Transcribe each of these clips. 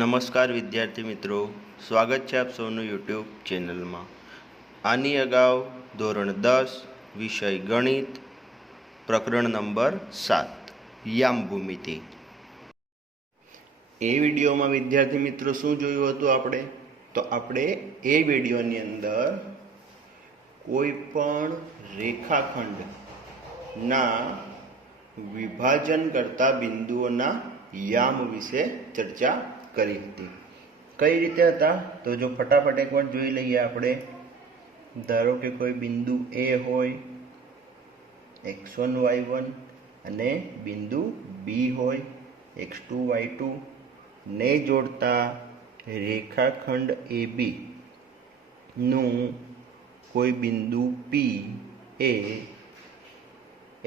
નમસ્કાર વિદ્યાર્થી મિત્રો, સ્વાગત છે આપ સૌનું યુટ્યુબ ચેનલમાં। આની અગાઉ ધોરણ 10 વિષય ગણિત પ્રકરણ નંબર 7 યામ ભૂમિતિ એ વિડીયોમાં વિદ્યાર્થી મિત્રો શું જોયું હતું આપણે એ વિડીયોની અંદર કોઈ પણ રેખાખંડના વિભાજન કરતા બિંદુઓના યામ વિશે ચર્ચા કરી હતી। કઈ રીતે હતા તો જો ફટાફટ એકવાર જોઈ લઈએ આપણે। ધારો કે કોઈ બિંદુ એ હોય x1 y1 અને બિંદુ બી હોય x2 y2 ને જોડતા રેખાખંડ AB નું કોઈ બિંદુ P એ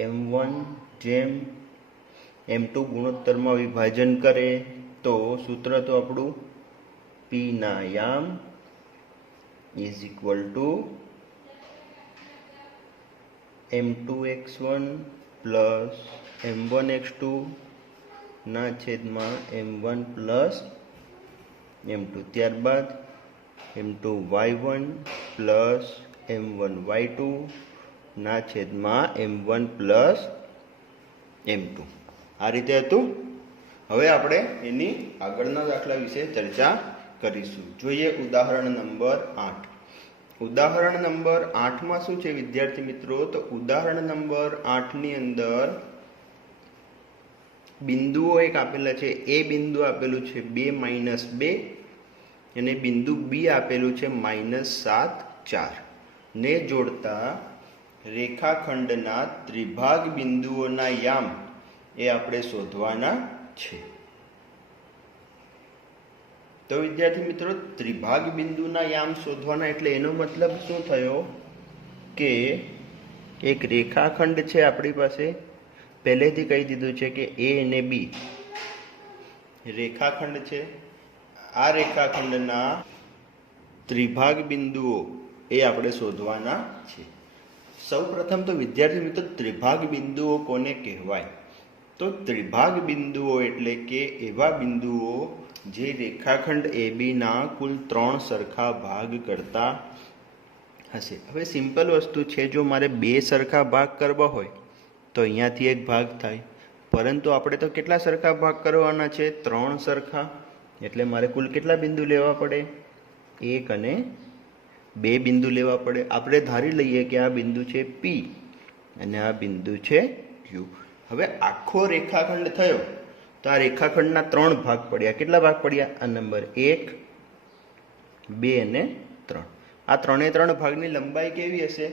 m1 જેમ m2 ગુણોત્તરમાં વિભાજન કરે તો સૂત્ર તો આપણું P ના યામ is equal to m2x1 plus m1x2 ના છેદમાં m1 પ્લસ m2, ત્યારબાદ m2y1 પ્લસ m1y2 ના છેદમાં m1 પ્લસ m2। આ રીતે હતું। હવે આપણે એની આગળના દાખલા વિશે ચર્ચા કરીશું। જોઈએ ઉદાહરણ નંબર 8। ઉદાહરણ નંબર 8 માં શું છે વિદ્યાર્થી મિત્રો, તો ઉદાહરણ નંબર 8 ની અંદર બિંદુઓ એક આપેલા છે। એ બિંદુ આપેલું છે 2 -2 અને બિંદુ બી આપેલું છે -7 4 ને જોડતા રેખાખંડના ત્રિભાગ બિંદુઓના યામ એ આપણે શોધવાના છે। તો વિદ્યાર્થી મિત્રો, ત્રિભાગ બિંદુના યામ શોધવાના એટલે એનો મતલબ શું થયો કે એક રેખાખંડ છે આપણી પાસે, પહેલેથી કહી દીધું છે કે એ અને બી રેખાખંડ છે। આ રેખાખંડના ત્રિભાગ બિંદુઓ એ આપણે શોધવાના છે। સૌ પ્રથમ તો વિદ્યાર્થી મિત્રો, ત્રિભાગ બિંદુઓ કોને કહેવાય? તો ત્રિભાગ બિંદુઓ એટલે કે એવા બિંદુઓ જે રેખાખંડ ABના કુલ 3 સરખા ભાગ કરતા હશે। હવે સિમ્પલ વસ્તુ છે, જો મારે 2 સરખા ભાગ કરવા હોય તો અહીંયાથી એક ભાગ થાય, પરંતુ આપણે તો કેટલા સરખા ભાગ કરવાના છે? 3 સરખા। એટલે મારે કુલ કેટલા બિંદુ લેવા પડે? 1 અને 2 બિંદુ લેવા પડે। આપણે ધારી લઈએ કે આ બિંદુ છે P અને આ બિંદુ છે Q। હવે આખો રેખાખંડ થયો તો આ રેખાખંડના 3 ભાગ પડ્યા। કેટલા ભાગ પડ્યા? આ નંબર 1 2 અને 3। આ 3 ભાગની લંબાઈ કેવી હશે?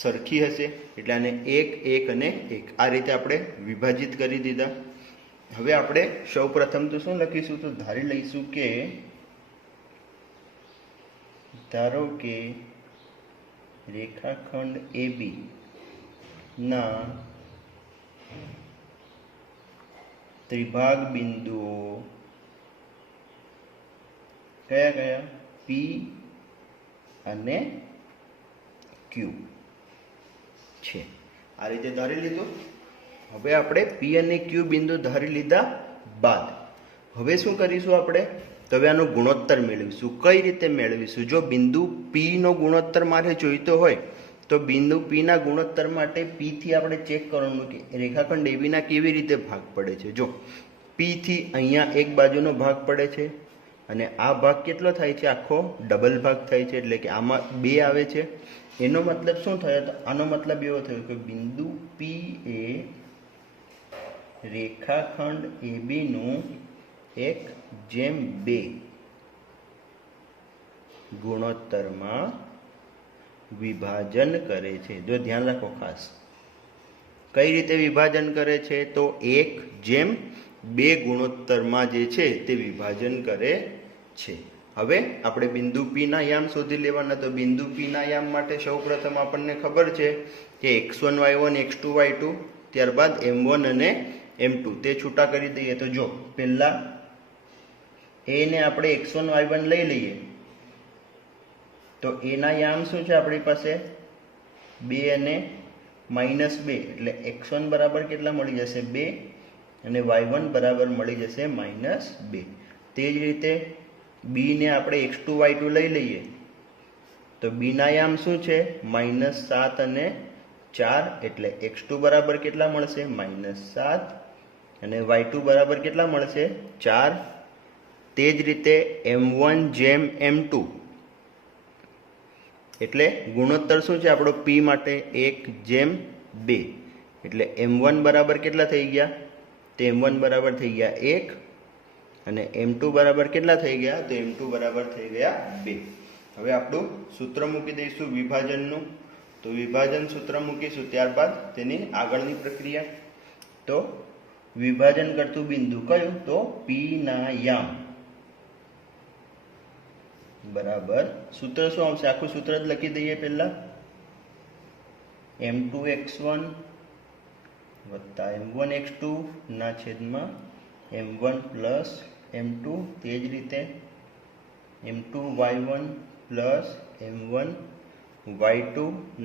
સરખી હશે। એટલે આને 1 1 અને 1 આ રીતે આપણે વિભાજિત કરી દીધા। હવે આપણે સૌ પ્રથમ તો શું લખીશું? તો ધારી લઈશું કે ધારો કે રેખાખંડ AB ના ત્રિભાગ બિંદુઓ કયા કયા? P અને Q છે। આ રીતે ધારી લીધું। હવે આપણે P અને Q બિંદુ ધારી લીધા બાદ હવે શું કરીશું આપણે? તો હવે આનો ગુણોત્તર મેળવીશું। કઈ રીતે મેળવીશું? જો બિંદુ P નો ગુણોત્તર મારે જોઈતો હોય તો બિંદુ P ના ગુણોત્તર માટે P થી આપણે ચેક કરવાનું કે રેખાખંડ AB ના કેવી રીતે ભાગ પડે છે। જો P થી અહીંયા એક બાજુનો ભાગ પડે છે અને આ ભાગ કેટલો થાય છે? આખો ડબલ ભાગ થાય છે, એટલે કે આમાં 2 આવે છે। એનો મતલબ શું થયો? તો આનો મતલબ એવો થયો કે બિંદુ P એ રેખાખંડ AB નું 1/2 ગુણોત્તરમાં વિભાજન કરે છે। જો ધ્યાન રાખો ખાસ, કઈ રીતે વિભાજન કરે છે? તો 1/2 ગુણોત્તરમાં જે છે તે વિભાજન કરે છે। હવે આપણે બિંદુ P ના યામ શોધી લેવાના। તો બિંદુ P ના યામ માટે સૌપ્રથમ આપણને ખબર છે કે x1 y1 x2 y2, ત્યારબાદ m1 અને m2 તે છૂટા કરી દઈએ। તો જો પહેલા એ ને આપણે x1 y1 લઈ લઈએ તો એના યામ શું છે આપણી પાસે? 2 અને -2 એટલે x1 બરાબર કેટલા મળી જશે? 2 અને y1 બરાબર મળી જશે -2। તે જ રીતે બી ને આપણે x2y2 લઈ લઈએ તો બીના યામ શું છે -7 અને 4, એટલે x2 બરાબર કેટલા મળશે -7 અને y2 બરાબર કેટલા મળશે 4. તે જ રીતે m1 જેમ m2, એટલે ગુણોત્તર શું છે આપણો p માટે 1 જેમ 2, એટલે m1 બરાબર કેટલા થઈ ગયા તો m1 બરાબર થઈ ગયા 1 અને m2 બરાબર કેટલા થઈ ગયા તો m2 બરાબર થઈ ગયા 2. હવે આપણું સૂત્ર મૂકી દઈશું વિભાજનનું, તો વિભાજન સૂત્ર મૂકીશું, ત્યારબાદ તેની આગળની પ્રક્રિયા. તો વિભાજન કરતું બિંદુ કયું તો p ના યામ બરાબર સૂત્ર શું આવશે, આખું સૂત્ર જ લખી દઈએ પહેલા, m2x1 વત્તા m1x2 ના છેદમાં m1 પ્લસ m2, તે જ રીતે m2y1 પ્લસ m1y2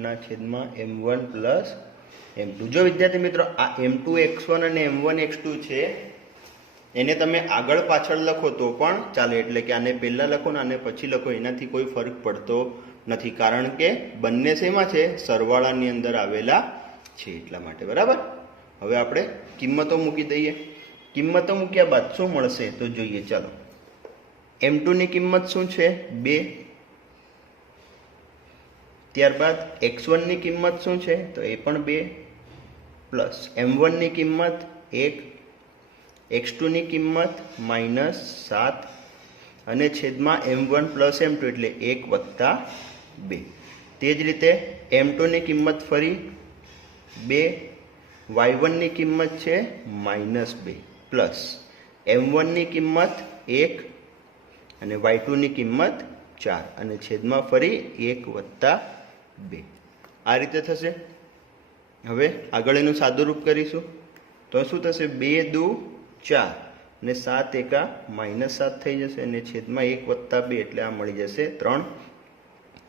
ના છેદમાં m1 પ્લસ m2. જો વિદ્યાર્થી મિત્રો આ m2x1 અને m1x2 છે એને તમે આગળ પાછળ લખો તો પણ ચાલે, એટલે કે આને પહેલા લખો ને આને પછી લખો એનાથી કોઈ ફરક પડતો નથી, કારણ કે બંને શેમાં છે સરવાળાની અંદર આવેલા છે એટલા માટે. બરાબર. હવે આપણે કિંમતો મૂકી દઈએ. કિંમતો મૂક્યા બાદ શું મળશે તો જોઈએ, ચાલો. m2 ની કિંમત શું છે 2, ત્યારબાદ x1 ની કિંમત શું છે તો એ પણ 2, પ્લસ m1 ની કિંમત 1, x2 ની કિંમત -7 અને છેદમાં m1 પ્લસ m2 એટલે 1 વત્તા 2. તે જ રીતે m2 ની કિંમત ફરી 2, y1 ની કિંમત છે -2 પ્લસ m1 ની કિંમત 1 અને y2 ની કિંમત 4 અને છેદમાં ફરી 1 વત્તા 2. આ રીતે થશે. હવે આગળ એનું સાદુરૂપ કરીશું તો શું થશે 2 દુ 4 અને 7 એકા -7 થઈ જશે અને છેદમાં 1 વત્તા 2 એટલે આ મળી જશે 3.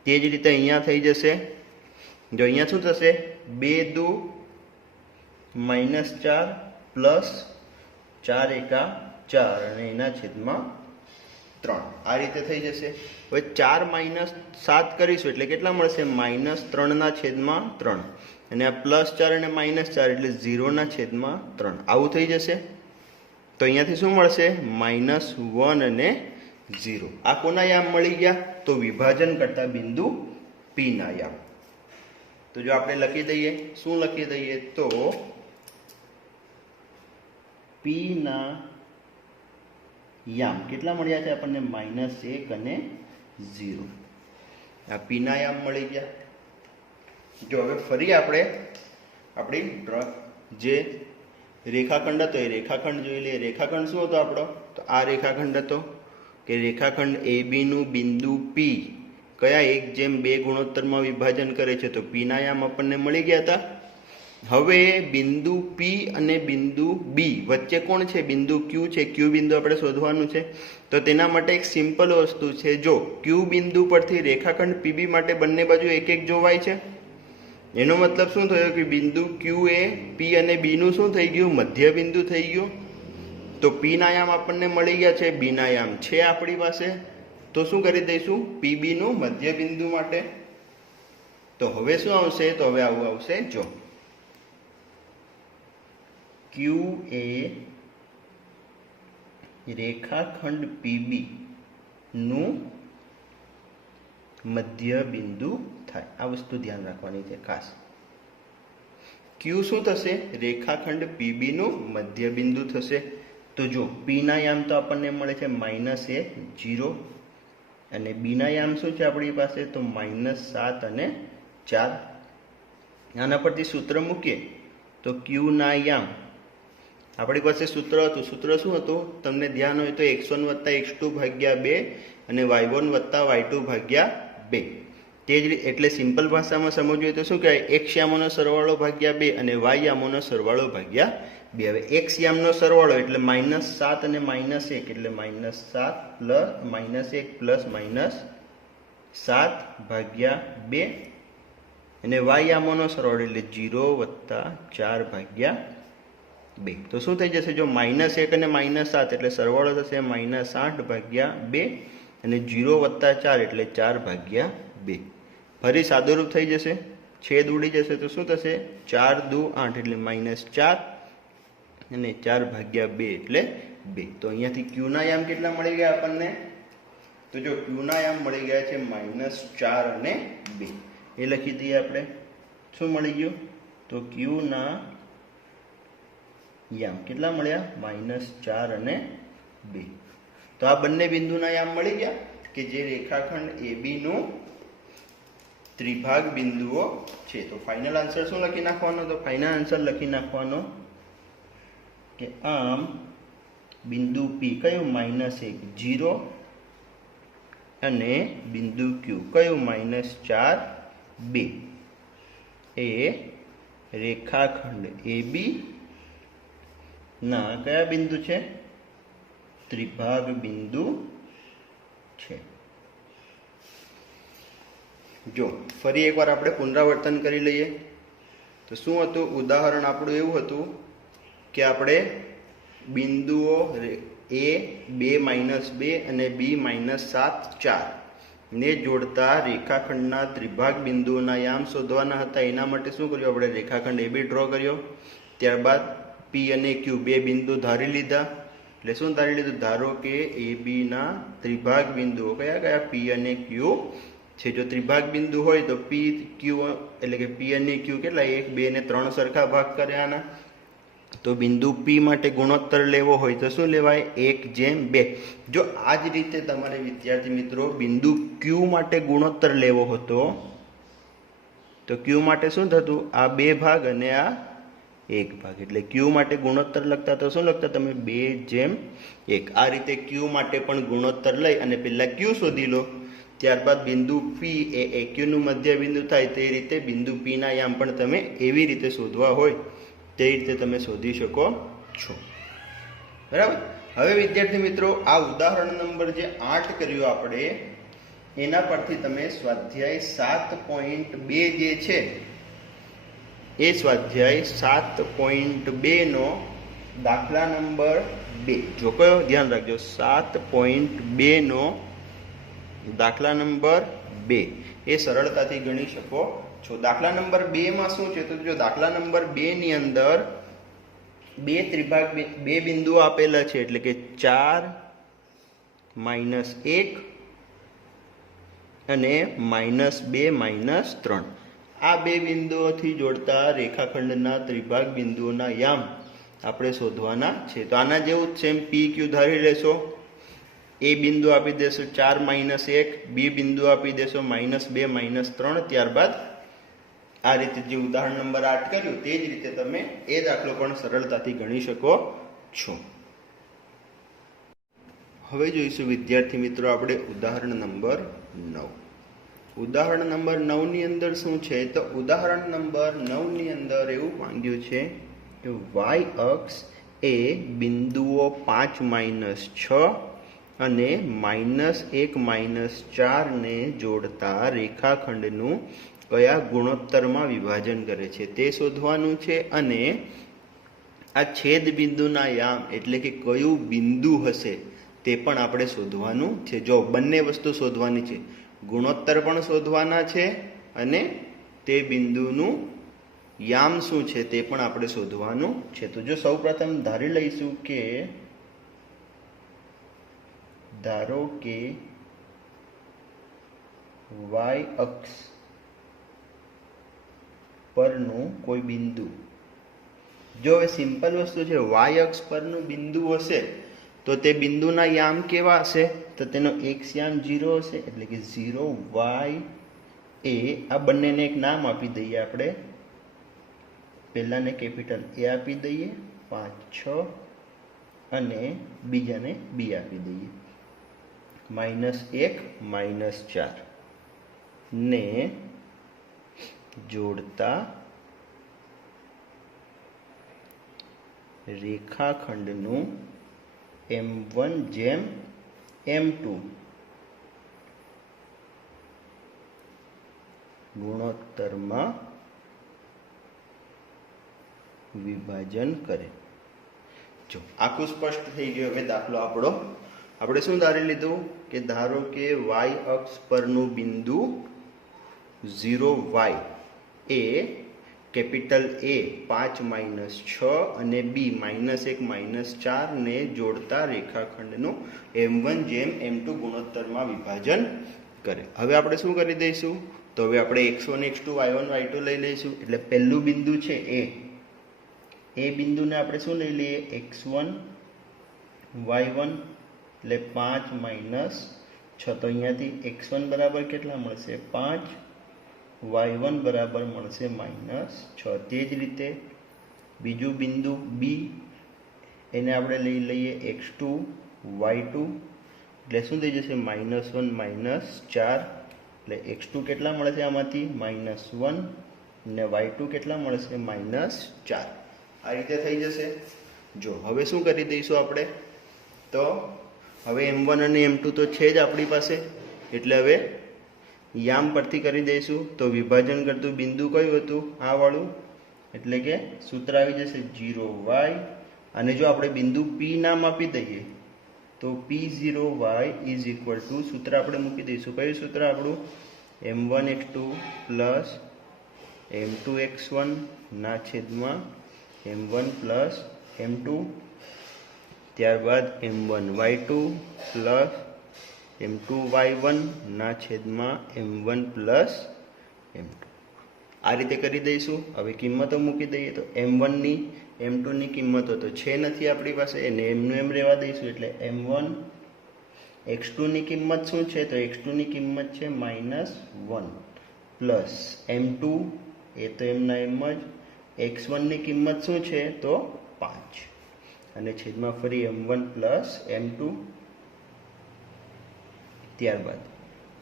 તે જ રીતે અહીંયા થઈ જશે, જો અહીંયા શું થશે 2 દુ -4 પ્લસ 4 એકા 4 અને એના છેદમાં 3, આ રીતે થઈ જશે. હવે 4 -7 કરીશું એટલે કેટલા મળશે -3 ના છેદમાં 3 અને આ +4 અને -4 એટલે 0 ના છેદમાં 3, આવું થઈ જશે. તો અહીંયાથી શું મળશે -1 અને 0. આ કોના યામ મળી ગયા તો વિભાજન કરતા બિંદુ p ના યામ. તો જો આપણે લખી દઈએ, શું લખી દઈએ તો p ના યામ કેટલા મળ્યા છે આપણને -1 અને 0. આ p ના યામ મળી ગયા. જો હવે ફરી આપણે આપણી જે રેખાખંડ હતો એ રેખાખંડ જોઈ લઈએ. રેખાખંડ શું હતો આપણો તો આ રેખાખંડ હતો કે રેખાખંડ AB નું બિંદુ P કયા 1:2 ગુણોત્તરમાં વિભાજન કરે છે તો P ના યામ આપણને મળી ગયા હતા. હવે બિંદુ P અને બિંદુ B વચ્ચે કોણ છે બિંદુ Q છે. Q બિંદુ આપણે શોધવાનું છે. તો તેના માટે એક સિમ્પલ વસ્તુ છે, જો Q બિંદુ પરથી રેખાખંડ PB માટે બંને બાજુ એક એક જોવાય છે, એનો મતલબ શું થયો કે બિંદુ Q એ P અને B નું શું થઈ ગયું મધ્ય બિંદુ થઈ ગયું. તો P ના યામ આપણને મળી ગયા છે, B ના યામ છે આપણી પાસે, તો શું કરી દઈશું PB નું મધ્ય બિંદુ માટે. તો હવે શું આવશે તો હવે આવું આવશે, જો Q એ રેખાખંડ PB નું મધ્ય બિંદુ થાય. આ વસ્તુ ધ્યાન રાખવાની છે ખાસ. Q શું થશે રેખાખંડ PB નું મધ્ય બિંદુ થશે. તો જો P ના યામ તો આપણને મળે છે -1 0 અને B ના યામ શું છે આપણી પાસે તો -7 અને 4. આના પરથી સૂત્ર મૂકીએ તો Q ના યામ આપણી પાસે સૂત્ર હતું. સૂત્ર શું હતું તમને ધ્યાન હોય તો x1 + x2 ભાગ્યા 2 અને y1 + y2 ભાગ્યા 2. તે જ એટલે સિમ્પલ ભાષામાં સમજવું હોય તો શું કહેવાય x યામોનો સરવાળો ભાગ્યા 2 અને y યામોનો સરવાળો ભાગ્યા 2. હવે x યામનો સરવાળો એટલે -7 અને -1 એટલે -1 પ્લસ -7 ભાગ્યા 2 અને y યામોનો સરવાળો એટલે 0 + 4 ભાગ્યા 2। તો શું થઈ જશે? જો -1 અને -7 એટલે સરવાળો થશે -8/2 અને 0 + 4 એટલે 4/2। ફરી સાદુરૂપ થઈ જશે, છેદ ઉડી જશે તો શું થશે? 4 × 2 = 8 એટલે -4 અને 4/2 એટલે 2। તો અહીંયાથી q ના યામ કેટલા મળી ગયા આપણને? તો જો q ના યામ મળી ગયા છે -4 અને 2। એ લખી દઈએ આપણે। શું મળી ગયું? તો q ના યામ કેટલા મળ્યા? -4 અને 2। તો આ બંને બિંદુના યામ મળી ગયા કે જે રેખાખંડ AB નું ત્રિભાગ બિંદુઓ છે। તો ફાઇનલ આન્સર શું લખી નાખવાનો? તો ફાઇનલ આન્સર લખી નાખવાનો કે આમ બિંદુ P કયું? -1 0 અને બિંદુ Q કયું? -4 2 એ રેખાખંડ AB ના કયા બિંદુ છે? ત્રિભાગ બિંદુ છે। જો ફરી એકવાર આપણે પુનરાવર્તન કરી લઈએ તો શું હતું? ઉદાહરણ આપણું એવું હતું કે આપણે બિંદુઓ A 2 - 2 અને B -7 4 ને જોડતા રેખાખંડના ત્રિભાગ બિંદુઓના યામ શોધવાના હતા। એના માટે શું કર્યું? આપણે રેખાખંડ AB ડ્રો કર્યો, ત્યારબાદ P અને Q બે બિંદુ ધારી લીધા। એટલે શું ધારી લીધું? ધારો કે AB ના ત્રિભાગ બિંદુઓ કયા કયા? P અને Q છે। જો ત્રિભાગ બિંદુ હોય તો P Q એટલે કે P અને Q કેટલા? 1 2 ને 3 સરખા ભાગ કર્યાના। તો બિંદુ P માટે ગુણોત્તર લેવો હોય તો શું લેવાય? 1/2। જો આ જ રીતે તમારે વિદ્યાર્થી મિત્રો બિંદુ Q માટે ગુણોત્તર લેવો હતો તો Q માટે શું થતું? આ 2 ભાગ અને આ 1 ભાગ। એટલે Q માટે ગુણોત્તર લખતા તો શું લખતા તમે? 2/1। આ રીતે Q માટે પણ ગુણોત્તર લઈ અને પહેલા Q શોધી લો, ત્યારબાદ બિંદુ P એ AQ નું મધ્ય બિંદુ થાય તે રીતે બિંદુ P ના યામ પણ તમે એવી રીતે શોધવા હોય તે રીતે તમે શોધી શકો છો। બરાબર। હવે વિદ્યાર્થી મિત્રો આ ઉદાહરણ નંબર જે 8 કર્યું આપણે એના પરથી તમે સ્વાધ્યાય 7.2 જે છે એ સ્વાધ્યાય 7.2 નો દાખલા નંબર 2 જો કયો? ધ્યાન રાખજો, 7.2 નો દાખલા નંબર 2 એ સરળતાથી ગણી શકો છો। દાખલા નંબર 2 માં શું છે? તો જો દાખલા નંબર 2 ની અંદર બે બિંદુઓ આપેલા છે, એટલે કે 4 -1 અને -2 -3 આ બે બિંદુઓથી જોડતા રેખાખંડના ત્રિભાગ બિંદુઓના યામ આપણે શોધવાના છે। તો આના જેવું જ સેમ PQ ધારી લેશો। એ બિંદુ આપી દેશો 4 -1, B બિંદુ આપી દેશો -2 -3। ત્યારબાદ આ રીતે જે ઉદાહરણ નંબર 8 કર્યું તે જ રીતે તમે એ દાખલો પણ સરળતાથી ગણી શકો છો। હવે જોઈશું વિદ્યાર્થી મિત્રો આપણે ઉદાહરણ નંબર 9। ઉદાહરણ નંબર 9 ની અંદર શું છે? તો ઉદાહરણ નંબર 9 ની અંદર એવું માંગ્યું છે કે y અક્ષ એ બિંદુઓ 5 - 6 અને -1 - 4 ને જોડતા રેખાખંડનું કયા ગુણોત્તરમાં વિભાજન કરે છે તે શોધવાનું છે। અને આ છેદ બિંદુના યામ એટલે કે કયું બિંદુ હશે તે પણ આપણે શોધવાનું છે। જો બંને વસ્તુ શોધવાની છે, ગુણોત્તર પણ શોધવાના છે અને તે બિંદુનું યામ શું છે તે પણ આપણે શોધવાનું છે। તો જો સૌપ્રથમ ધારી લઈશું કે ધારો કે y અક્ષ પરનું કોઈ બિંદુ, જો હવે સિમ્પલ વસ્તુ છે, y અક્ષ પરનું બિંદુ હશે તો તે બિંદુના યામ કેવા હશે? તો તેનો x યામ 0 હશે, એટલે કે 0 y a। આ બંનેને એક નામ આપી દઈએ આપણે, પહેલાને કેપિટલ A આપી દઈએ 5 6 અને બીજાને B આપી દઈએ -1 -4 ને જોડતા રેખાખંડનું m1 m2 ગુણોત્તરમાં વિભાજન કરે। જો આખું સ્પષ્ટ થઈ ગયું. હવે દાખલો આપણો આપણે શું ધારી લીધું કે ધારો કે વાય અક્ષ પરનું બિંદુ 0y એ કેપિટલ A 5 - 6 અને B -1 - 4 ને જોડતા રેખાખંડનું m1/m2 ગુણોત્તરમાં વિભાજન કરે. હવે આપણે શું કરી દઈશું? તો હવે આપણે x1 x2 y1 y2 લઈ લઈશું. એટલે પહેલું બિંદુ છે એ બિંદુને આપણે શું લઈ લઈએ? x1 y1 એટલે 5 - 6. તો અહીંયાથી x1 બરાબર કેટલા મળશે? 5. y1 બરાબર મળશે -6. તે જ રીતે બીજું બિંદુ B એને આપણે લઈ લઈએ x2 y2 એટલે શું થઈ જશે? -1 - 4. એટલે x2 કેટલા મળશે આમાંથી? -1 અને y2 કેટલા મળશે? -4. આ રીતે થઈ જશે. જો હવે શું કરી દઈશું આપણે? તો હવે m1 અને m2 તો છે જ આપણી પાસે, એટલે હવે યામ પરથી કરી દઈશું. તો વિભાજન કરતું બિંદુ કયું હતું? આ વાળું. એટલે કે સૂત્ર આવી જશે 0y. અને જો આપણે બિંદુ P નામ આપી દઈએ તો P0y ઇઝ ઇક્વલ ટુ સૂત્ર આપણે મૂકી દઈશું. કયું સૂત્ર આપણું? m1x2 પ્લસ m2x1 ના છેદમાં m1 પ્લસ m2. ત્યારબાદ m1y2 પ્લસ m2y1 ના છેદમાં m1 પ્લસ m2. આ રીતે કરી દઈશું. હવે કિંમતો મૂકી દઈએ તો m1 ની m2 ની કિંમતો તો છે નથી આપણી પાસે, એને એમનું એમ રહેવા દઈશું. એટલે m1 x2 ની કિંમત શું છે? તો x2 ની કિંમત છે -1 પ્લસ m2 એ તો એમના એમ જ. x1 ની કિંમત શું છે? તો 5 અને છેદમાં ફરી m1 પ્લસ m2. ત્યારબાદ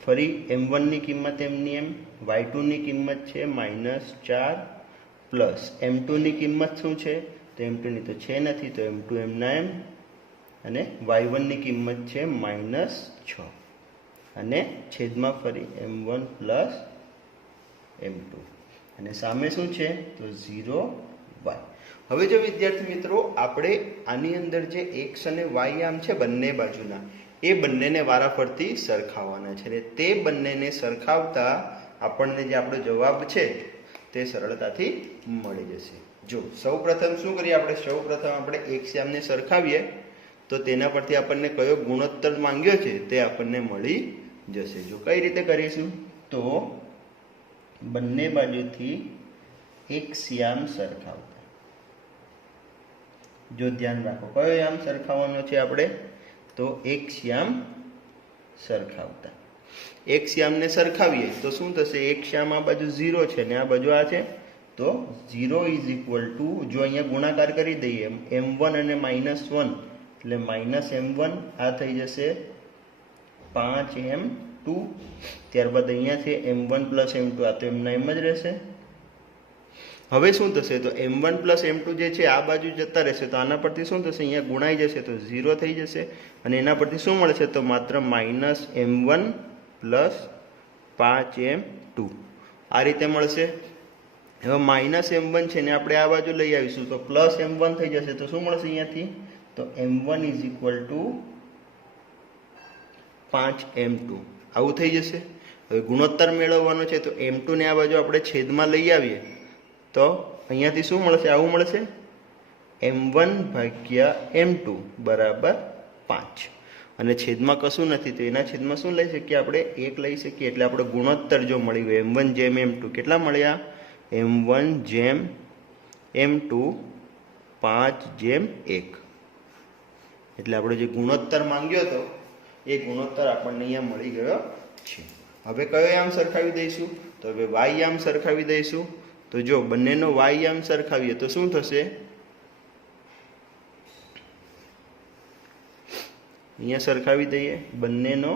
ફરી m1 ની કિંમત એમની એમ, y2 ની કિંમત છે -4 પ્લસ m2 ની કિંમત શું છે? તો m2 ની તો છે નથી, તો m2 એમના એમ. અને y1 ની કિંમત છે -6 અને છેદમાં ફરી m1 પ્લસ m2 અને સામે શું છે? તો 0y. હવે જો વિદ્યાર્થી મિત્રો આપણે આની અંદર જે x અને y આમ છે બંને બાજુના, એ બંનેને વારાફરતી સરખાવવાના છે. અને તે બંનેને સરખાવતા આપણને જે આપણો જવાબ છે તે સરળતાથી મળી જશે. જો સૌપ્રથમ શું કરીએ આપણે? સૌપ્રથમ આપણે x આમને સરખાવીએ તો તેના પરથી આપણને કયો ગુણોત્તર માંગ્યો છે તે આપણને મળી જશે. જો કઈ રીતે કરીશું? તો બંને બાજુથી x યામ સરખાવતા. જો ધ્યાન રાખો કયો યામ સરખાવવાનો છે આપણે? તો x યામ સરખાવતા. x યામને સરખાવીએ તો શું થશે? x યામ આ બાજુ 0 છે ને આ બાજુ આ છે, તો 0 ઇઝ ઇક્વલ ટુ, જો અહીંયા ગુણાકાર કરી દઈએ m1 અને -1 એટલે -m1, આ થઈ જશે 5m2. ત્યારબાદ અહીંયા છે m1 પ્લસ m2, આ તો એમના એમ જ રહેશે. હવે શું થશે? તો m1 પ્લસ m2 જે છે આ બાજુ જતા રહેશે, તો આના પરથી શું થશે? અહીંયા ગુણાઈ જશે તો 0 થઈ જશે. અને એના પરથી શું મળશે? તો માત્ર -m1 પ્લસ 5m2 આ રીતે મળશે. હવે -m1 છે ને આપણે આ બાજુ લઈ આવીશું તો પ્લસ m1 થઈ જશે. તો શું મળશે અહીંયાથી? તો m1 is equal to 5m2 આવું થઈ જશે. હવે ગુણોત્તર મેળવવાનો છે તો m2 ને આ બાજુ આપણે છેદમાં લઈ આવીએ તો અહીંયાથી શું મળશે? આવું મળશે m1/m2 બરાબર 5. અને છેદમાં કશું નથી તો એના છેદમાં શું લઈ શકીએ આપણે? 1 લઈ શકીએ. એટલે આપણે ગુણોત્તર જો મળી ગયો m1/m2 કેટલા મળ્યા? m1/m2 5/1. એટલે આપણે જે ગુણોત્તર માંગ્યો હતો એ ગુણોત્તર આપણને અહીંયા મળી ગયો છે. હવે કયો યામ સરખાવી દઈશું? તો હવે y યામ સરખાવી દઈશું. તો જો બંનેનો y યામ સરખાવીએ તો શું થશે? અહીંયા સરખાવી દઈએ બંનેનો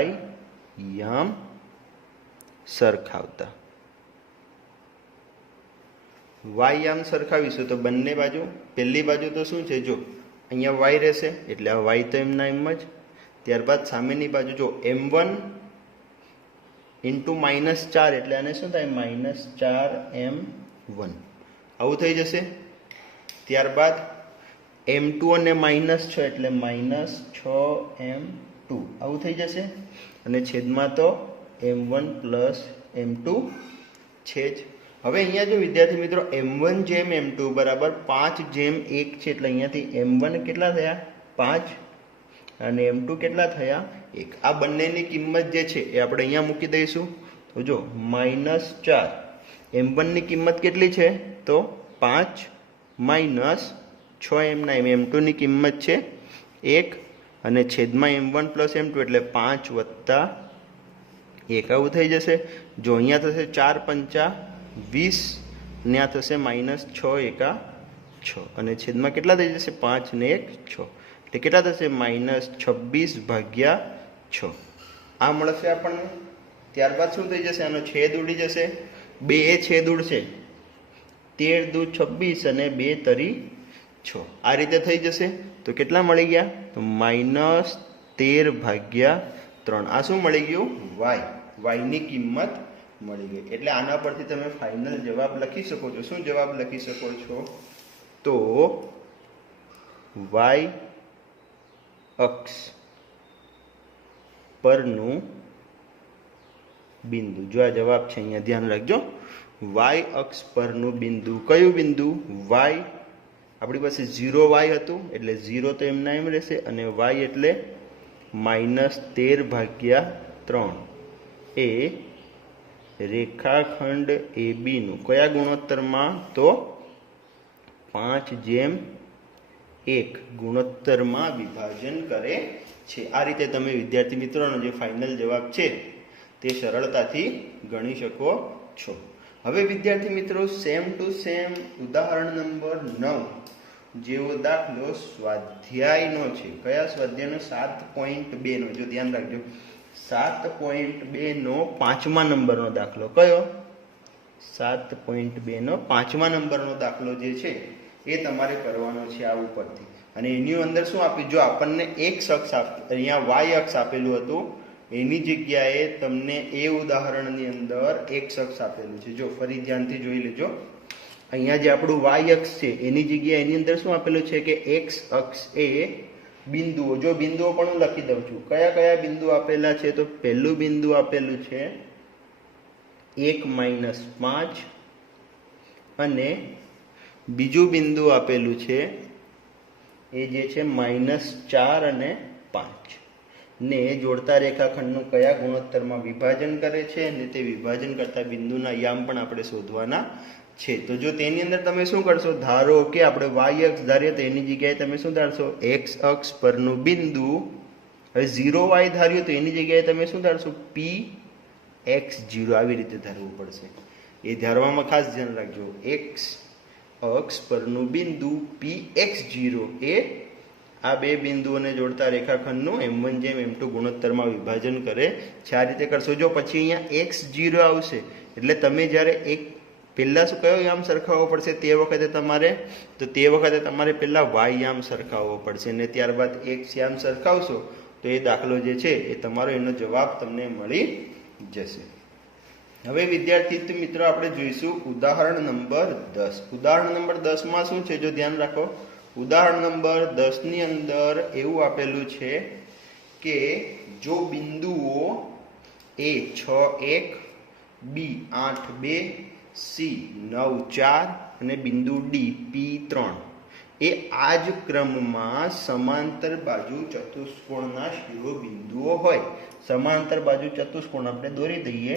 y યામ સરખાવતા. y યામ સરખાવીશું તો બંને બાજુ, પહેલી બાજુ તો શું છે? જો અહીંયા y રહેશે એટલે આ y તો એમના એમ જ. ત્યારબાદ સામેની બાજુ જો m1 ઇન્ટુ -4 એટલે આને શું થાય? -4m1 આવું થઈ જશે. ત્યારબાદ m2 અને -6 એટલે -6m2 આવું થઈ જશે, અને છેદમાં તો m1 પ્લસ m2 છે જ. હવે અહીંયા જો વિદ્યાર્થી મિત્રો m1 જેમ m2 બરાબર 5 જેમ 1 છે, એટલે અહીંયાથી m1 કેટલા થયા 5 અને m2 કેટલા થયા 1. આ બંનેની કિંમત જે છે એ આપણે અહીંયા મૂકી દઈશું. તો જો -4 m1 ની કિંમત કેટલી છે તો 5 -6m ના m2 ની કિંમત છે 1 અને છેદમાં m1 પ્લસ m2 એટલે 5 વત્તા 1 આવું થઈ જશે. જો અહીંયા થશે 4 પંચા 20, ત્યાં થશે -6 એકા 6 અને છેદમાં કેટલા થઈ જશે 5 ને 1 6 એટલે કેટલા થશે -26 ભાગ્યા 6 આ મળશે આપણને. ત્યારબાદ શું થઈ જશે, આનો છેદ ઉડી જશે, 2 એ છેદ ઉડશે, 13 દુ 26 અને 2 તરી 6 આ રીતે થઈ જશે. તો કેટલા મળી ગયા તો -13 ભાગ્યા 3. આ શું મળી ગયું y ની કિંમત મળી ગઈ. એટલે આના પરથી તમે ફાઇનલ જવાબ લખી શકો છો. શું જવાબ લખી શકો છો તો y અક્ષ પરનું બિંદુ, જો આ જવાબ છે અહીંયા ધ્યાન રાખજો, y અક્ષ પરનું બિંદુ. કયું બિંદુ y, આપણી પાસે 0y હતું એટલે 0 તો એમના એમ રહેશે, અને y એટલે -13 ભાગ્યા 3 એ રેખાખંડ AB નું કયા ગુણોત્તરમાં તો 5:1 ગુણોત્તરમાં વિભાજન કરે છે. આ રીતે તમે વિદ્યાર્થી મિત્રોનો જે ફાઇનલ જવાબ છે તે સરળતાથી ગણી શકો છો. હવે વિદ્યાર્થી મિત્રો સેમ ટુ સેમ ઉદાહરણ નંબર 9 જેવો દાખલો સ્વાધ્યાયનો છે. કયા સ્વાધ્યાયનો 7.2 નો, જો ધ્યાન રાખજો 7.2 નો 5મા નંબરનો દાખલો. કયો 7.2 નો 5મા નંબરનો દાખલો જે છે એ તમારે કરવાનો છે આ ઉપરથી. અને એની અંદર શું આપ્યું, જો આપણને x અક્ષ અહીંયા y અક્ષ આપેલું હતું એની જગ્યાએ તમને એ ઉદાહરણની અંદર x અક્ષ આપેલું છે. જો ફરી ધ્યાનથી જોઈ લેજો, અહીંયા જે આપણું y અક્ષ છે એની જગ્યાએ એની અંદર શું આપેલું છે કે x અક્ષ એ બિંદુઓ. જો બિંદુઓ પણ હું લખી દઉં છું. કયા કયા બિંદુ આપેલા છે તો પહેલું બિંદુ આપેલું છે 1 - 5 અને બીજું બિંદુ આપેલું છે એ જે છે -4 અને 5 ને જોડતા રેખાખંડનું કયા ગુણોત્તરમાં વિભાજન કરે છે, અને તે વિભાજન કરતા બિંદુના યામ પણ આપણે શોધવાના છે. તો જો તેની અંદર તમે શું કરશો, ધારો કે આપણે y અક્ષ ધારીએ તો એની જગ્યાએ તમે શું ધારશો x અક્ષ પરનું બિંદુ. હવે 0y ધાર્યું તો એની જગ્યાએ તમે શું ધારશો px0 આવી રીતે ધારવું પડશે. એ ધારવામાં ખાસ ધ્યાન રાખજો. x અક્ષ પરનું બિંદુ px0 એ આ બે બિંદુઓને જોડતા રેખાખંડનું m1/m2 ગુણોત્તરમાં વિભાજન કરે છે. આ રીતે કરશો. જો પછી અહીંયા x0 આવશે એટલે તમે જ્યારે એક પહેલા શું કયો યામ સરખાવવો પડશે તે વખતે તમારે પહેલા y યામ સરખાવવો પડશે, અને ત્યારબાદ x યામ સરખાવશો તો એ દાખલો જે છે એ તમારો એનો જવાબ તમને મળી જશે. હવે વિદ્યાર્થી મિત્રો આપણે જોઈશું ઉદાહરણ નંબર 10. ઉદાહરણ નંબર 10 માં શું છે જો ધ્યાન રાખો. ઉદાહરણ નંબર 10 ની અંદર એવું આપેલું છે કે જો બિંદુઓ a 6:1, b 8:2, c 9:4 અને બિંદુ d p3 એ આ જ ક્રમમાં સમાંતર બાજુ ચતુષ્કોણના શિરોબિંદુઓ હોય. સમાંતર બાજુ ચતુષ્કોણ આપણે દોરી દઈએ.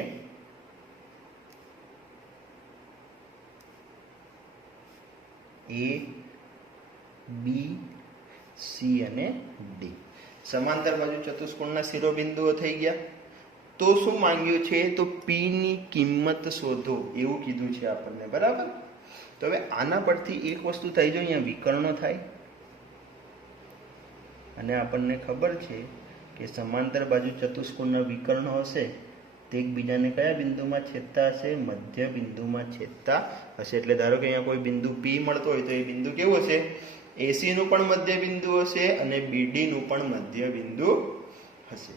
a b c અને d સમાંતર બાજુ ચતુષ્કોણના શિરોબિંદુઓ થઈ ગયા. તો શું માંગ્યું છે તો p ની કિંમત શોધો એવું કીધું છે આપણને, બરાબર. તો હવે આના પરથી એક વસ્તુ થઈ જાય, અહીંયા વિકર્ણો થાય અને આપણને ખબર છે કે સમાંતર બાજુ ચતુષ્કોણના વિકર્ણો હશે તે એકબીજાને કયા બિંદુમાં છેદતા હશે, મધ્ય બિંદુમાં છેદતા હશે. એટલે ધારો કે અહીંયા કોઈ બિંદુ p મળતો હોય તો એ બિંદુ કેવું હશે, AC નું પણ મધ્ય બિંદુ હશે અને BD નું પણ મધ્ય બિંદુ હશે.